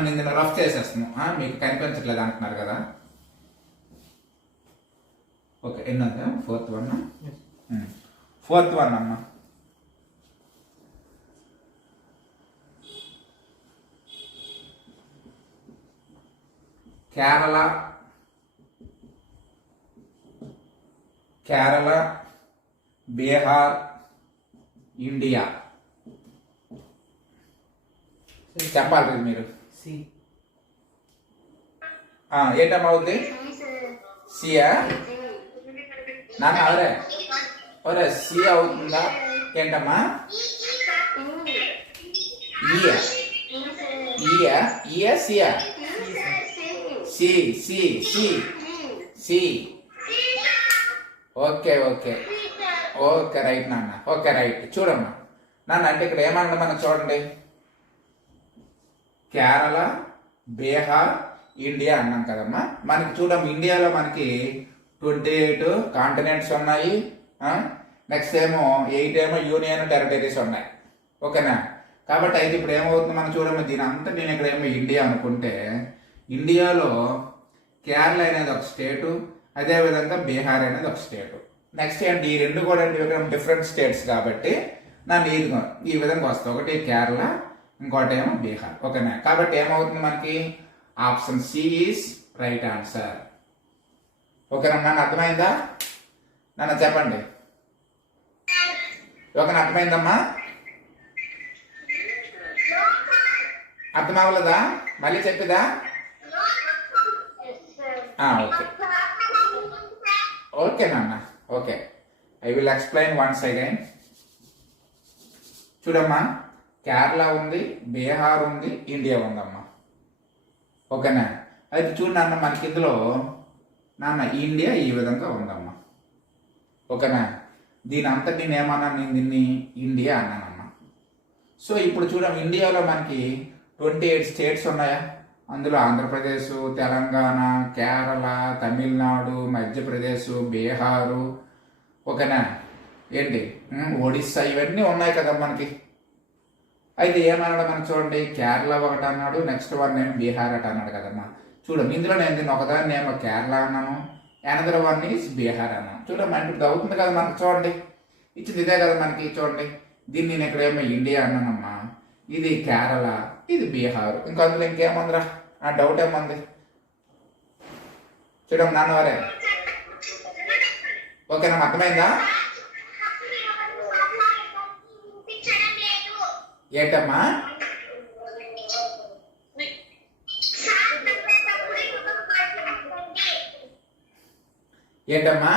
నేను రఫ్ చేసేస్తున్నాను, మీకు కనిపించట్లేదు అంటున్నారు కదా. ఓకే, ఎన్నోదా, ఫోర్త్ వన్ అమ్మా. కేరళ, బీహార్, ఇండియా. చెప్పాలి మీరు. ఏంటమ్మా అవుద్ది, సియా నాన్న? ఒరే సి అవుతుందా ఏంటమ్మా, సియా సి. ఓకే రైట్ నాన్న, ఓకే రైట్. చూడమ్మా నాన్న అంటే ఇక్కడ ఏమన్నా మనం చూడండి, కేరళ, బీహార్, ఇండియా అన్నాం కదమ్మా. మనకి చూడమ్మా, ఇండియాలో మనకి 28 కాంటినెంట్స్ ఉన్నాయి. నెక్స్ట్ ఏమో 8 ఏమో యూనియన్ టెరిటరీస్ ఉన్నాయి. ఓకేనా, కాబట్టి అయితే ఇప్పుడు ఏమవుతుంది మనం చూడమ్మా, దీని అంతా నేను ఇక్కడ ఏమో ఇండియా అనుకుంటే, ఇండియాలో కేరళ అనేది ఒక స్టేటు, అదేవిధంగా బీహార్ అనేది ఒక స్టేటు. నెక్స్ట్ ఏంటి, ఈ రెండు కూడా డిఫరెంట్ స్టేట్స్ కాబట్టి ఈ విధంగా వస్తాయి. ఒకటి కేరళ, ఇంకోటి ఏమో బీహార్. ఓకేనా, కాబట్టి ఏమవుతుంది మనకి, option C is right answer. ఓకేనా, నన్ను అర్థమైందా? నన్ను చెప్పండి. ఓకేనా, అర్థమైందమ్మా? అర్థం అవ్వలేదా? మళ్ళీ చెప్పిదా? ఓకే నాన్న, okay, I will explain once again. చూడమ్మా, కేరళ ఉంది, బీహార్ ఉంది, ఇండియా ఉందమ్మా. ఓకేనా, అయితే చూడు నాన్న, మనకి ఇందులో ఇండియా ఈ విధంగా ఉందమ్మా. ఓకేనా, దీని అంతటి నేనేమన్నా, నేను దీన్ని ఇండియా అన్నానమ్మా. సో ఇప్పుడు చూడమ్మా, ఇండియాలో మనకి 28 స్టేట్స్ ఉన్నాయా? అందులో ఆంధ్రప్రదేశ్, తెలంగాణ, కేరళ, తమిళనాడు, మధ్యప్రదేశ్, బీహారు, ఓకేనా, ఏంటి ఒడిస్సా, ఇవన్నీ ఉన్నాయి కదా మనకి. అయితే ఏమన్నాడు మనకు చూడండి, కేరళ ఒకటి అన్నాడు, నెక్స్ట్ వన్ నేను బీహార్ అట అన్నాడు కదమ్మా. చూడమ్మా, ఇందులో నేను దీన్ని ఒకదాన్ని ఏమో కేరళ అన్నాను, అనదర్ వన్ ఈజ్ బీహార్ అన్నాను. చూడమ్మా, ఇప్పుడు అవుతుంది కదా మనకు. చూడండి, ఇచ్చింది ఇదే కదా మనకి. చూడండి, దీన్ని నేను ఇక్కడేమో ఇండియా అన్నానమ్మా, ఇది కేరళ, ఇది బీహార్. ఇంకా అందులో ఇంకేముందిరా, ఆ డౌట్ ఏముంది? చూడమ్మా నాన్నవారే, ఓకేనా, అర్థమైందా? ఏంటమ్మా? ఏంటమ్మా?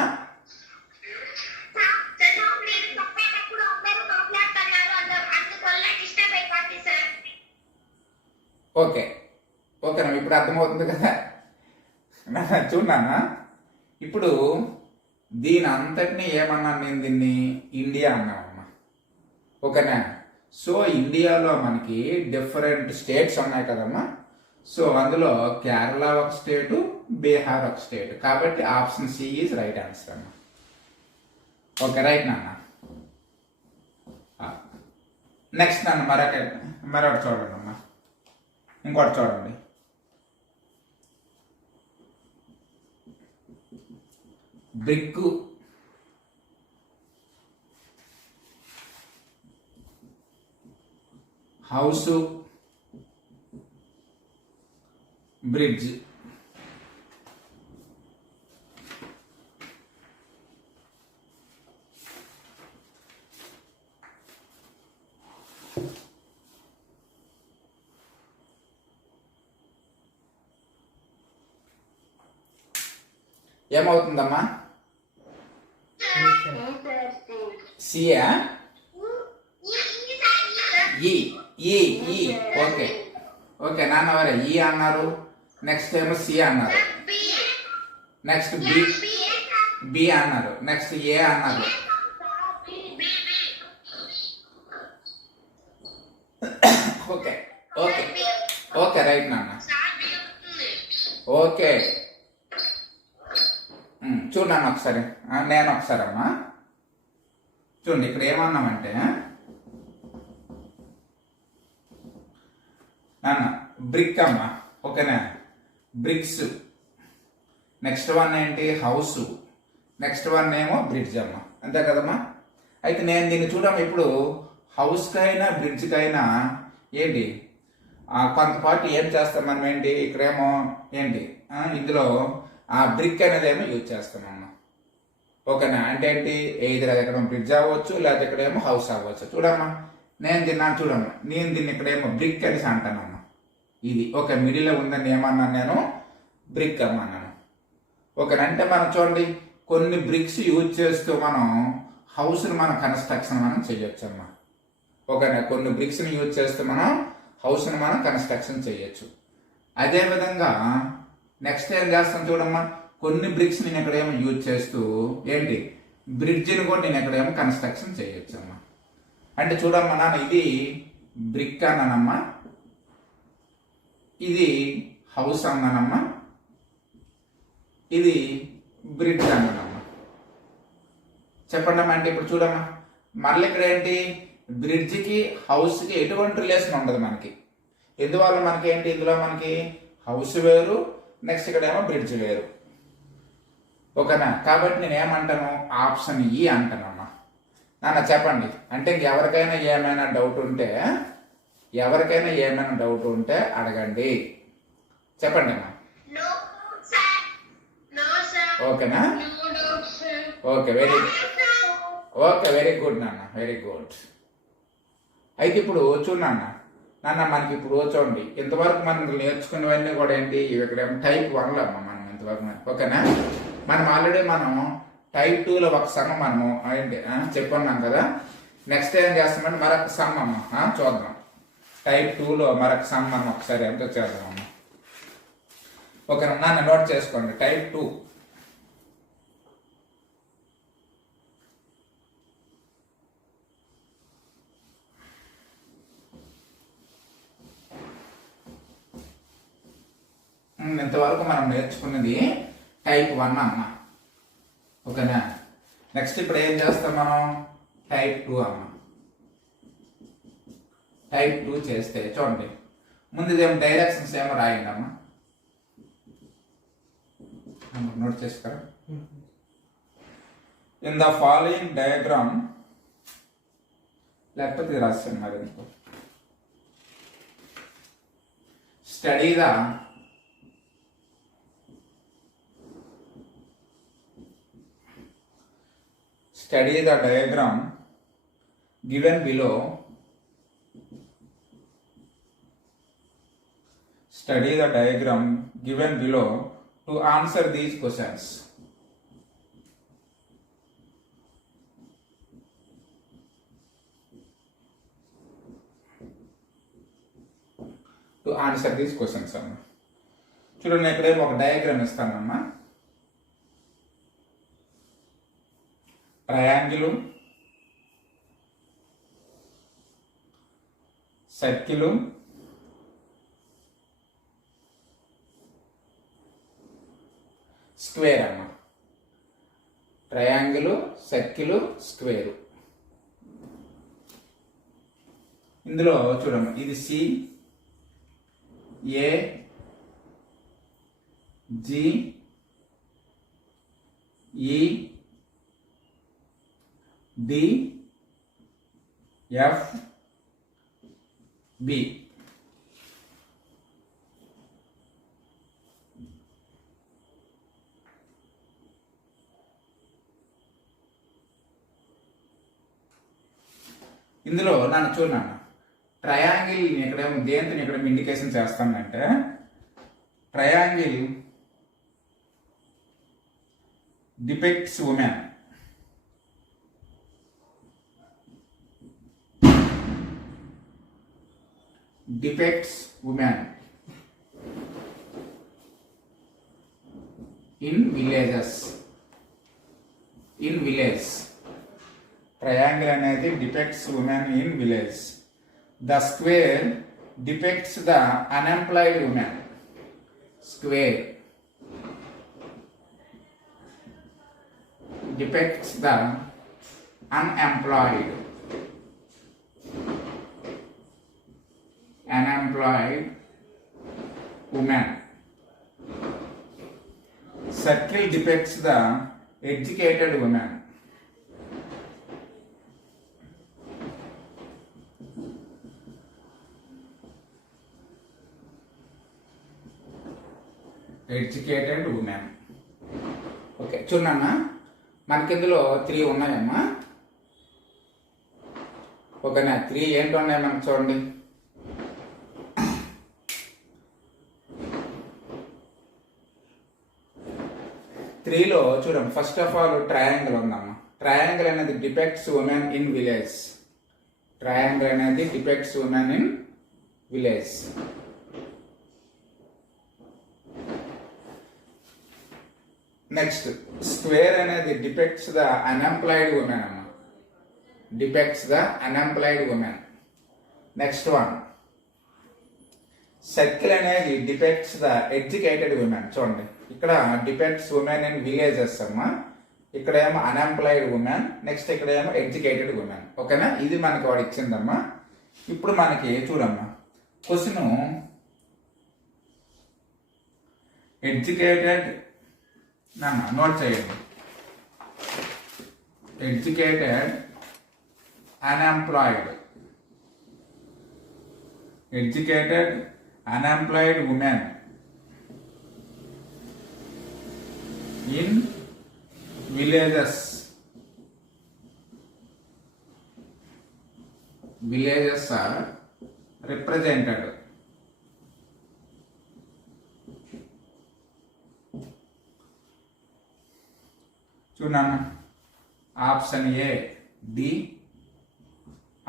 ఓకే ఓకేనా, ఇప్పుడు అర్థమవుతుంది కదా. చూడన్నా, ఇప్పుడు దీని అంతటినీ ఏమన్నాను నేను, దీన్ని ఇండియా అన్నానమ్మా, ఓకేనా. సో ఇండియాలో మనకి డిఫరెంట్ స్టేట్స్ ఉన్నాయి కదమ్మా. సో అందులో కేరళ ఒక స్టేటు, బీహార్ ఒక స్టేట్, కాబట్టి option C is right answer అమ్మా. ఓకే, రైట్ నాన్న. నెక్స్ట్ నాన్న మరొకటి చూడండి అమ్మా, ఇంకోటి చూడండి. Brick, house, bridge. ఏమవుతుందమ్మా? సియా, ఈ ఈ ఈ ఓకే ఓకే నాన్నవారే, ఈ అన్నారు, నెక్స్ట్ ఏమో సి అన్నారు, నెక్స్ట్ బి అన్నారు, నెక్స్ట్ ఏ అన్నారు. ఓకే ఓకే ఓకే, రైట్ నాన్న. ఓకే, చూడండి ఒకసారి, నేను ఒకసారి అమ్మా చూడండి, ఇక్కడ ఏమన్నామంటే నాన్న బ్రిక్ అమ్మా, ఓకేనా, బ్రిక్స్, నెక్స్ట్ వన్ ఏంటి, హౌస్, నెక్స్ట్ వన్ ఏమో బ్రిడ్జ్ అమ్మా, అంతే కదమ్మా. అయితే నేను దీన్ని చూడమ్మా, ఇప్పుడు హౌస్కైనా బ్రిడ్జ్కైనా ఏంటి కొంతపాటు ఏం చేస్తాం మనం, ఏంటి ఇక్కడేమో ఏంటి ఇందులో ఆ బ్రిక్ అనేది ఏమో యూజ్ చేస్తామమ్మా, ఓకేనా. అంటే ఏంటి, ఏది ఎక్కడ బ్రిడ్జ్ అవ్వచ్చు, లేకపోతే ఇక్కడేమో హౌస్ అవ్వచ్చు. చూడమ్మా, నేను తిన్నాను చూడమ్మా, నేను దీన్ని ఇక్కడేమో బ్రిక్ అనేసి అంటానమ్మా. ఇది ఓకే, మిడిల్లో ఉందని ఏమన్నాను నేను, బ్రిక్ అమ్మన్నాను, ఓకేనా. అంటే మనం చూడండి, కొన్ని బ్రిక్స్ యూజ్ చేస్తూ మనం హౌస్ని మనం కన్స్ట్రక్షన్ మనం చేయొచ్చు అమ్మా, ఓకేనా. కొన్ని బ్రిక్స్ని యూజ్ చేస్తూ మనం హౌస్ని మనం కన్స్ట్రక్షన్ చేయొచ్చు. అదేవిధంగా నెక్స్ట్ ఏం చేస్తాం చూడమ్మా, కొన్ని బ్రిక్స్ నేను ఎక్కడేమో యూజ్ చేస్తూ ఏంటి బ్రిడ్జిని కూడా నేను ఎక్కడేమో కన్స్ట్రక్షన్ చేయొచ్చు అమ్మా. అంటే చూడమ్మా నాన్న, ఇది బ్రిక్ అన్నానమ్మా, ఇది హౌస్ అన్నానమ్మా, ఇది బ్రిడ్జ్ అన్నానమ్మా. చెప్పండి అమ్మా. అంటే ఇప్పుడు చూడమ్మా, మళ్ళీ ఇక్కడ ఏంటి, బ్రిడ్జికి హౌస్కి ఎటువంటి రిలేషన్ ఉండదు మనకి. ఎందువల్ల మనకి ఏంటి, ఇందులో మనకి హౌస్ వేరు, నెక్స్ట్ ఇక్కడ ఏమో బ్రిడ్జ్ వేరు, ఓకేనా. కాబట్టి నేను ఏమంటాను, ఆప్షన్ ఈ అంటానమ్మా. నాన్న చెప్పండి, అంటే ఎవరికైనా ఏమైనా డౌట్ ఉంటే అడగండి, చెప్పండి అమ్మా. ఓకేనా, ఓకే, వెరీ గుడ్ నాన్న, వెరీ గుడ్. అయితే ఇప్పుడు చూడన్నా నాన్న, మనకి ఇప్పుడు చూడండి, ఇంతవరకు మనం నేర్చుకున్నవన్నీ కూడా ఏంటి, ఇక్కడ టైప్ 1లో అమ్మా మనం ఇంతవరకు, ఓకేనా. మనం ఆల్రెడీ టైప్ 2లో ఒక సమ్ మనము ఏంటి చెప్పుకున్నాం కదా. నెక్స్ట్ ఏం చేస్తామంటే మరొక సమ్ అమ్మ చూద్దాం. టైప్ 2లో మరొక సమ్ మనం ఒకసారి ఎంత చేద్దాం అమ్మ, ఓకేనా. నాన్న నోట్ చేసుకోండి, టైప్ 2. ఇంతవరకు మనం నేర్చుకున్నది టైప్ 1 అమ్మ. ఓకేనా? నెక్స్ట్ ఇప్పుడు ఏం చేస్తాం మనం? టైప్ 2 అమ్మ. టైప్ 2 చేస్తే చూడండి, ముందు ఇదేమో డైరెక్షన్స్ ఏమో రాయండి అమ్మా. నోట్ చేసుకోరా. ఇన్ ద ఫాలోయింగ్ డయాగ్రామ్, లేకపోతే ఇది రాశాను మరి ఎందుకు. Study the diagram given below. Study the diagram given below to answer these questions. To answer these questions అమ్మా. చూడండి, ఇక్కడేమో ఒక డయాగ్రామ్ ఇస్తానమ్మా. ట్రయాంగిల్, సర్కిల్, స్క్వేర్ అమ్మా. Triangle, circle, square. ఇందులో చూడమ్మా, ఇది C, A, G, E, D, F, B. ఇందులో నన్ను చూడన్నా, ట్రయాంగిల్ ఇక్కడేమో దేంతో ఇక్కడేమో ఇండికేషన్ చేస్తానంటే, triangle depicts women. Depicts women in villages. In village. Triangle అనేది depicts women in village. The square depicts the unemployed women. Square depicts the unemployed woman. Circle depicts the educated woman. Educated woman. Okay, చూడన్నా, మనకి ఇందులో 3 ఉన్నాయమ్మా. ఓకేనా? 3 ఏంటి ఉన్నాయి మనకు చూడండి. 3లో చూడండి, ఫస్ట్ ఆఫ్ ఆల్ ట్రయాంగిల్ ఉందమ్మా. ట్రయాంగిల్ అనేది depicts women in village. Triangle అనేది depicts women in village. Next square అనేది డిపెక్ట్స్ ద అన్ఎంప్లాయిడ్ ఉమెన్ అమ్మా. Depicts the unemployed women. Next one circle అనేది డిపెక్ట్స్ ద ఎడ్యుకేటెడ్ ఉమెన్. చూడండి, ఇక్కడ డిపెక్ట్స్ women in villages అమ్మా, ఇక్కడ ఏమో అన్ఎంప్లాయిడ్ ఉమెన్, నెక్స్ట్ ఇక్కడ ఏమో ఎడ్యుకేటెడ్ ఉమెన్. ఓకేనా? ఇది మనకి వాడు ఇచ్చిందమ్మా. ఇప్పుడు మనకి చూడమ్మా, క్వశ్చన్ ఎడ్యుకేటెడ్ నోట్ చేయండి. Educated unemployed. Educated unemployed women in villages. Villages are represented. చూడండి, option A D,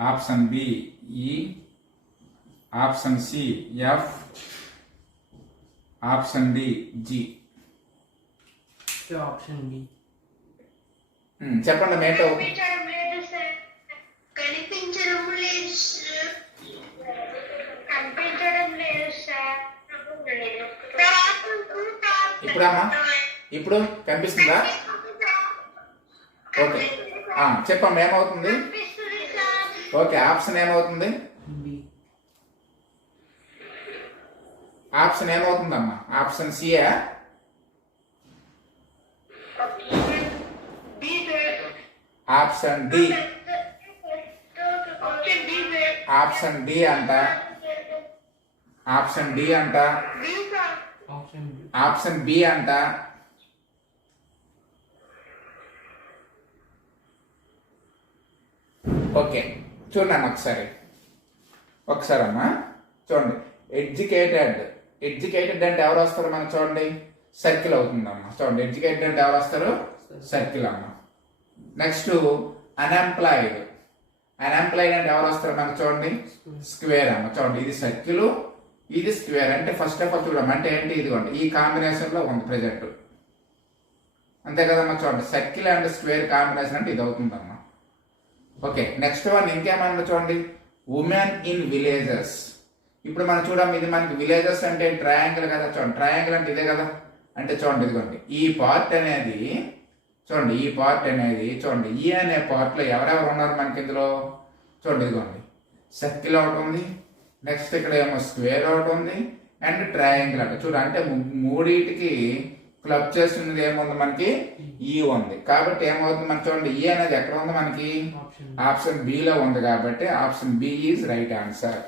option B E, option C F, option D G. Option B. చెప్పండి మేటో. కనిపించడం లేదు సార్. ఇప్పుడమ్మా ఇప్పుడు కనిపిస్తుందా? ఓకే చెప్పమ్మా ఏమవుతుంది? ఓకే ఆప్షన్ ఏమవుతుంది? ఆప్షన్ ఏమవుతుందమ్మా? ఆప్షన్ సియా? Option D. ఆప్షన్ డి అంట. ఆప్షన్ డి అంట. ఆప్షన్ బి అంట. ఓకే చూడండి ఒకసారి అమ్మా చూడండి. ఎడ్యుకేటెడ్ అంటే ఎవరు వస్తారు మనకు? చూడండి సర్కిల్ అవుతుందమ్మా. చూడండి ఎడ్యుకేటెడ్ అంటే ఎవరు వస్తారు? సర్కిల్ అమ్మా. నెక్స్ట్ అన్ఎంప్లాయిడ్ అంటే ఎవరు వస్తారు మనకు? చూడండి స్క్వేర్ అమ్మ. చూడండి ఇది సర్కిల్, ఇది స్క్వేర్. అంటే ఫస్ట్ ఆఫ్ ఆల్ చూడమ్మా అంటే ఏంటి? ఇదిగోండి ఈ కాంబినేషన్ లో ఉంది ప్రెజెంట్, అంతే కదమ్మా. చూడండి సర్కిల్ అండ్ స్క్వేర్ కాంబినేషన్ అంటే ఇది అవుతుందమ్మా. ఓకే నెక్స్ట్ వన్ ఇంకేమన్నా చూడండి, ఉమెన్ ఇన్ విలేజెస్. ఇప్పుడు మనం చూడమ్మా ఇది మనకి విలేజెస్ అంటే ట్రయాంగిల్ కదా. చూడండి ట్రయాంగిల్ అంటే ఇదే కదా. అంటే చూడండి ఇదిగోండి ఈ పార్ట్ అనేది చూడండి, ఈ పార్ట్ అనేది చూడండి ఈ అనే పార్ట్ లో ఎవరెవరు ఉన్నారు మనకి ఇందులో? చూడండి ఇదిగోండి సర్కిల్ ఒకటి ఉంది, నెక్స్ట్ ఇక్కడ ఏమో స్క్వేర్ ఒకటి ఉంది, అండ్ ట్రయాంగిల్ అంటే చూడండి. అంటే మూడింటికి క్లబ్ చేస్తున్నది ఏముంది మనకి? ఈ ఉంది. కాబట్టి ఏమవుతుంది మనకి? చూడండి ఈ అనేది ఎక్కడ ఉంది మనకి? ఆప్షన్ బి లో ఉంది. కాబట్టి option B is right answer.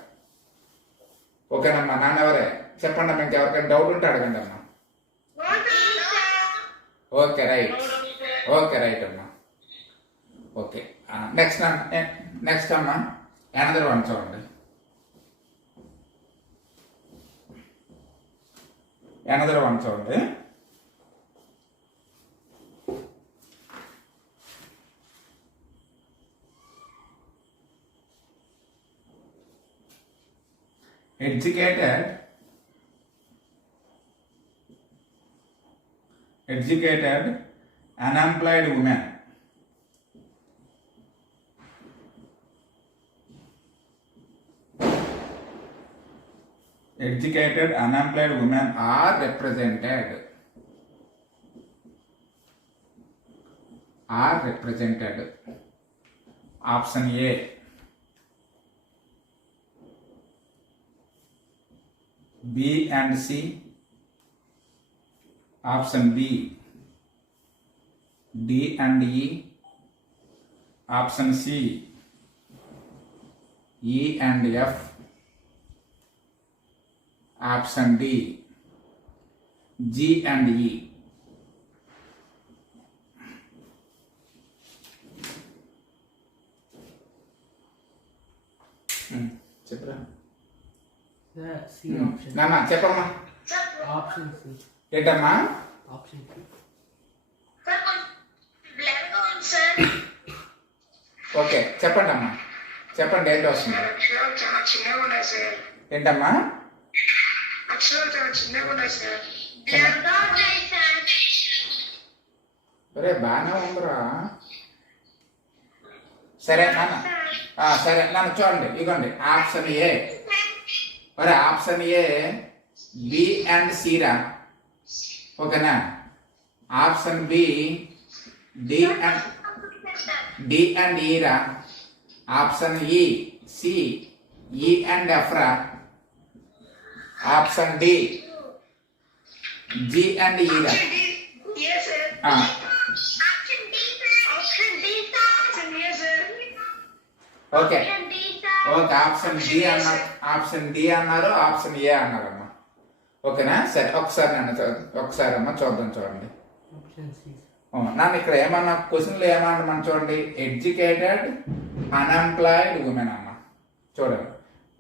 ఓకేనమ్మా. నాన్నెవరే చెప్పండి అమ్మా. ఇంకెవరికైనా డౌట్ ఉంటే అడగండి అమ్మా. ఓకే రైట్ అమ్మా. ఓకే నెక్స్ట్ అమ్మా అనదర్ వన్ చూడండి. Educated unemployed women. Educated unemployed women are represented. Option A. B and C. Option B. D and E. Option C. E and F. Option D. G and E. చెప్పరా నాన్న చెప్పమ్మా. ఏంటమ్మా? Okay చెప్పండి అమ్మా, చెప్పండి ఏంటి వస్తుంది? ఏంటమ్మా? ఒరే బాగానే ఉందిరా. సరే నాన్న చూడండి ఇగోండి ఆప్షన్ ఏ. ఒరే option A B and C రా. ఓకేనా? ఆప్షన్ బి డి అండ్ ఈ రా. ఆప్షన్ ఈ సి ఈ అండ్ ఎఫ్ రా. ఆప్షన్ డి జి అండ్ ఈ రా. ఓకే ఆప్షన్ డి అన్నారు, ఆప్షన్ డి అన్నారు, ఆప్షన్ ఏ అన్నారమ్మా. ఓకేనా? సరే ఒకసారి అమ్మా చూడండి. నాన్న ఇక్కడ ఏమన్నా క్వశ్చన్లు ఏమన్నా మనం చూడండి, ఎడ్యుకేటెడ్ అన్ఎంప్లాయిడ్ ఉమెన్ అమ్మ. చూడండి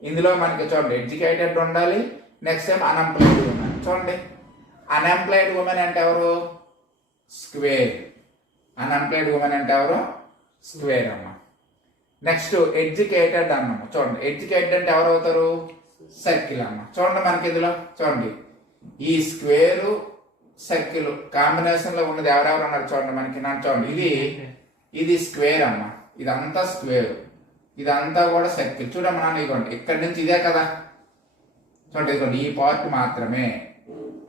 ఇందులో మనకి చూడండి ఎడ్యుకేటెడ్ ఉండాలి, నెక్స్ట్ టైం అన్ఎంప్లాయిడ్ ఉమెన్. చూడండి అన్ఎంప్లాయిడ్ ఉమెన్ అంటే ఎవరు? స్క్వేర్. అన్ఎంప్లాయిడ్ ఉమెన్ అంటే ఎవరు? స్క్వేర్ అమ్మ. నెక్స్ట్ ఎడ్యుకేటెడ్ అన్నాము. చూడండి ఎడ్యుకేటెడ్ అంటే ఎవరు అవుతారు? సర్కిల్ అమ్మ. చూడండి మనకి ఇందులో చూడండి ఈ స్క్వేర్ సర్కిల్ కాంబినేషన్ లో ఉన్నది ఎవరెవరు ఉన్నారు చూడండి మనకి. నాకు చూడండి ఇది స్క్వేర్ అమ్మ, ఇదంతా స్క్వేర్, ఇదంతా కూడా సర్కిల్. చూడమ్మా నాన్న ఇదిగోండి ఇక్కడి నుంచి ఇదే కదా. చూడండి ఇదిగోండి ఈ పార్ట్ మాత్రమే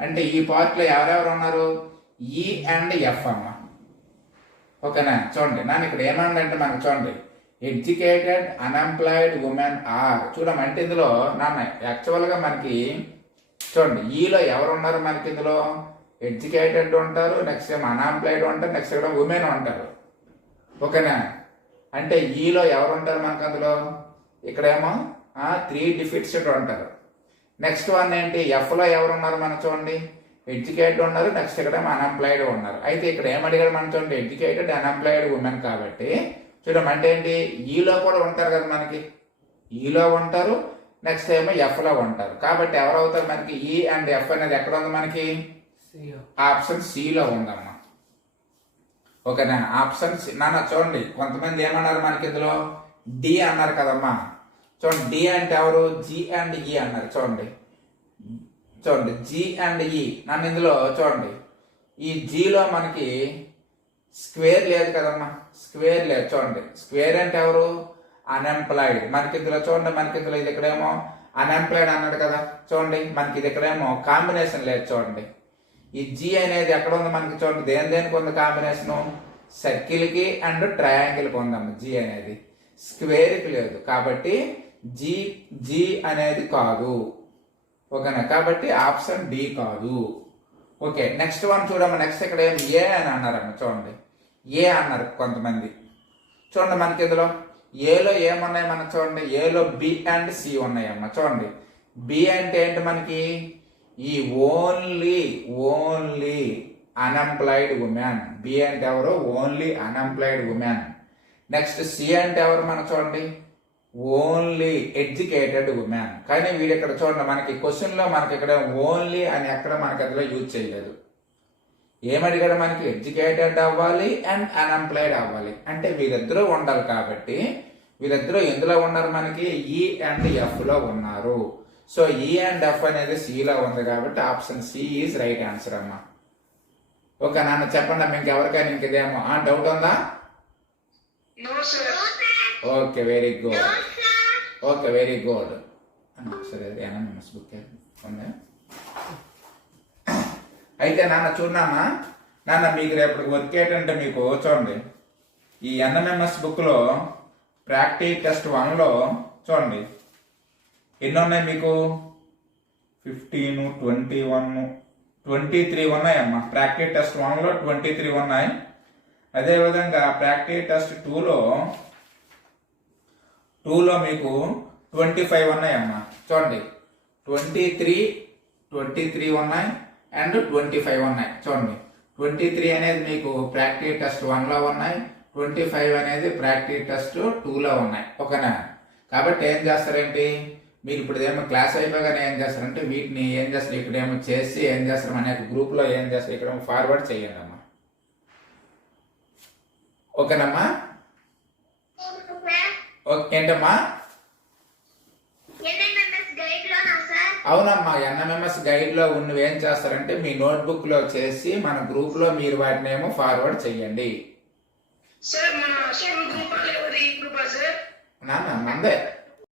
అంటే ఈ పార్ట్ లో ఎవరెవరు ఉన్నారు? ఈ అండ్ ఎఫ్ అమ్మ. ఓకేనా? చూడండి నాన్న ఇక్కడ ఏమందంటే మనకు చూడండి ఎడ్యుకేటెడ్ అన్ఎంప్లాయిడ్ ఉమెన్ ఆర్. చూడమ్మ అంటే ఇందులో నాన్న యాక్చువల్ గా మనకి చూడండి ఈలో ఎవరు ఉన్నారు మనకి? ఇందులో ఎడ్యుకేటెడ్ ఉంటారు, నెక్స్ట్ ఏమో అన్ఎంప్లాయిడ్ ఉంటారు, నెక్స్ట్ ఇక్కడ ఉమెన్ ఉంటారు. ఓకేనా? అంటే ఈలో ఎవరు ఉంటారు మనకు? అందులో ఇక్కడేమో 3 డిఫిట్స్డ్ ఉంటారు. నెక్స్ట్ వన్ ఏంటి? ఎఫ్ లో ఎవరు ఉన్నారు మనం చూడండి ఎడ్యుకేటెడ్ ఉన్నారు, నెక్స్ట్ ఇక్కడ అన్ఎంప్లాయిడ్ ఉన్నారు. అయితే ఇక్కడ ఏమడిగారు మనం చూడండి ఎడ్యుకేటెడ్ అన్ఎంప్లాయిడ్ ఉమెన్ కాబట్టి చూడడం అంటే ఏంటి? ఈలో కూడా ఉంటారు కదా మనకి, ఈలో ఉంటారు, నెక్స్ట్ ఏమో ఎఫ్ లో ఉంటారు. కాబట్టి ఎవరు అవుతారు మనకి? ఈ అండ్ ఎఫ్ అనేది ఎక్కడ ఉంది మనకి? ఆప్షన్ సి లో ఉందమ్మా. ఓకేనా? Option C. నాన్న చూడండి కొంతమంది ఏమన్నారు మనకి ఇందులో డి అన్నారు కదమ్మా. చూడండి డి అంటే ఎవరు? జి అండ్ ఈ అన్నారు. చూడండి చూడండి జి అండ్ ఈ. నన్ను ఇందులో చూడండి ఈ జీలో మనకి స్క్వేర్ లేదు కదమ్మా, స్క్వేర్ లేదు. చూడండి స్క్వేర్ అంటే ఎవరు? అన్ఎంప్లాయిడ్. మనకి ఇందులో చూడండి మనకి ఇందులో ఇది ఇక్కడేమో అన్ఎంప్లాయిడ్ అన్నాడు కదా. చూడండి మనకి ఇది ఇక్కడేమో కాంబినేషన్ లేదు. చూడండి ఈ జి అనేది ఎక్కడ ఉంది మనకి? చూడండి దేనికి ఉంది కాంబినేషను? సర్కిల్ కి అండ్ ట్రయాంగిల్ కి ఉందమ్మ జి అనేది, స్క్వేర్ కి లేదు. కాబట్టి జి అనేది కాదు. ఓకేనా? కాబట్టి ఆప్షన్ డి కాదు. ఓకే నెక్స్ట్ వన్ చూడమ్మా. నెక్స్ట్ ఇక్కడ ఏం ఏ అని అన్నారమ్మ. చూడండి ఏ అన్నారు కొంతమంది. చూడండి మనకి ఇందులో ఏలో ఏమున్నాయి మనకు? చూడండి ఏలో బి అండ్ సి ఉన్నాయమ్మ. చూడండి బి అంటే ఏంటి మనకి? ఈ ఓన్లీ అన్ఎంప్లాయిడ్ ఉమెన్. బి అంటే ఎవరు? Only unemployed women. Next C అంటే ఎవరు మనకు? చూడండి ఓన్లీ ఎడ్యుకేటెడ్ ఉమెన్. కానీ వీడు ఇక్కడ చూడండి మనకి క్వశ్చన్ లో మనకి ఇక్కడ ఓన్లీ అని ఎక్కడ మనకి అందులో యూజ్ చేయలేదు. ఏమడిగాడు మనకి? ఎడ్యుకేటెడ్ అవ్వాలి అండ్ అన్ఎంప్లాయిడ్ అవ్వాలి. అంటే వీరిద్దరూ ఉండాలి. కాబట్టి వీరిద్దరూ ఎందులో ఉన్నారు మనకి? ఈ అండ్ ఎఫ్ లో ఉన్నారు. సో ఈ అండ్ ఎఫ్ అనేది సి లో ఉంది కాబట్టి option C is right answer అమ్మా. ఓకే నాన్న చెప్పండి అమ్మ, ఇంకెవరికైనా ఇంకేదేమో డౌట్ ఉందా? Okay very good. Okay very good. సరే ఎన్ఎంఎంఎస్ బుక్ ఉందా? అయితే నాన్న చూడమ్మా, నాన్న మీకు రేపటికి వర్క్ ఏంటంటే మీకు చూడండి ఈ ఎన్ఎంఎంఎస్ బుక్ లో ప్రాక్టీస్ టెస్ట్ 1లో చూడండి ఎన్ని ఉన్నాయి మీకు? 15, 21, 23 ఉన్నాయమ్మా. ప్రాక్టీస్ టెస్ట్ 1లో 23 ఉన్నాయి. అదేవిధంగా ప్రాక్టీస్ టెస్ట్ 2లో మీకు 25 ఉన్నాయమ్మా. చూడండి 23 ఉన్నాయి అండ్ 25 ఉన్నాయి. చూడండి 23 అనేది మీకు ప్రాక్టీస్ టెస్ట్ 1లో ఉన్నాయి, 25 అనేది ప్రాక్టీస్ టెస్ట్ 2లో ఉన్నాయి. ఓకేనా? కాబట్టి ఏం చేస్తారేంటి మీరు ఇప్పుడు ఏమో క్లాస్ అయిపోగానే ఏం చేస్తారంటే వీటిని ఏం చేస్తారు ఇక్కడేమో చేసి ఏం చేస్తారు అనే గ్రూప్ లో ఏం చేస్తారు ఇక్కడ ఫార్వర్డ్ చేయండి అమ్మా. ఓకేనమ్మా? ఏంటమ్మా? అవునమ్మా ఎన్ఎంఎంఎస్ గైడ్ లో ఉన్నవి ఏం చేస్తారంటే మీ నోట్బుక్ లో చేసి మన గ్రూప్ లో మీరు వాటిని ఏమో ఫార్వర్డ్ చెయ్యండి. నాన్న మందే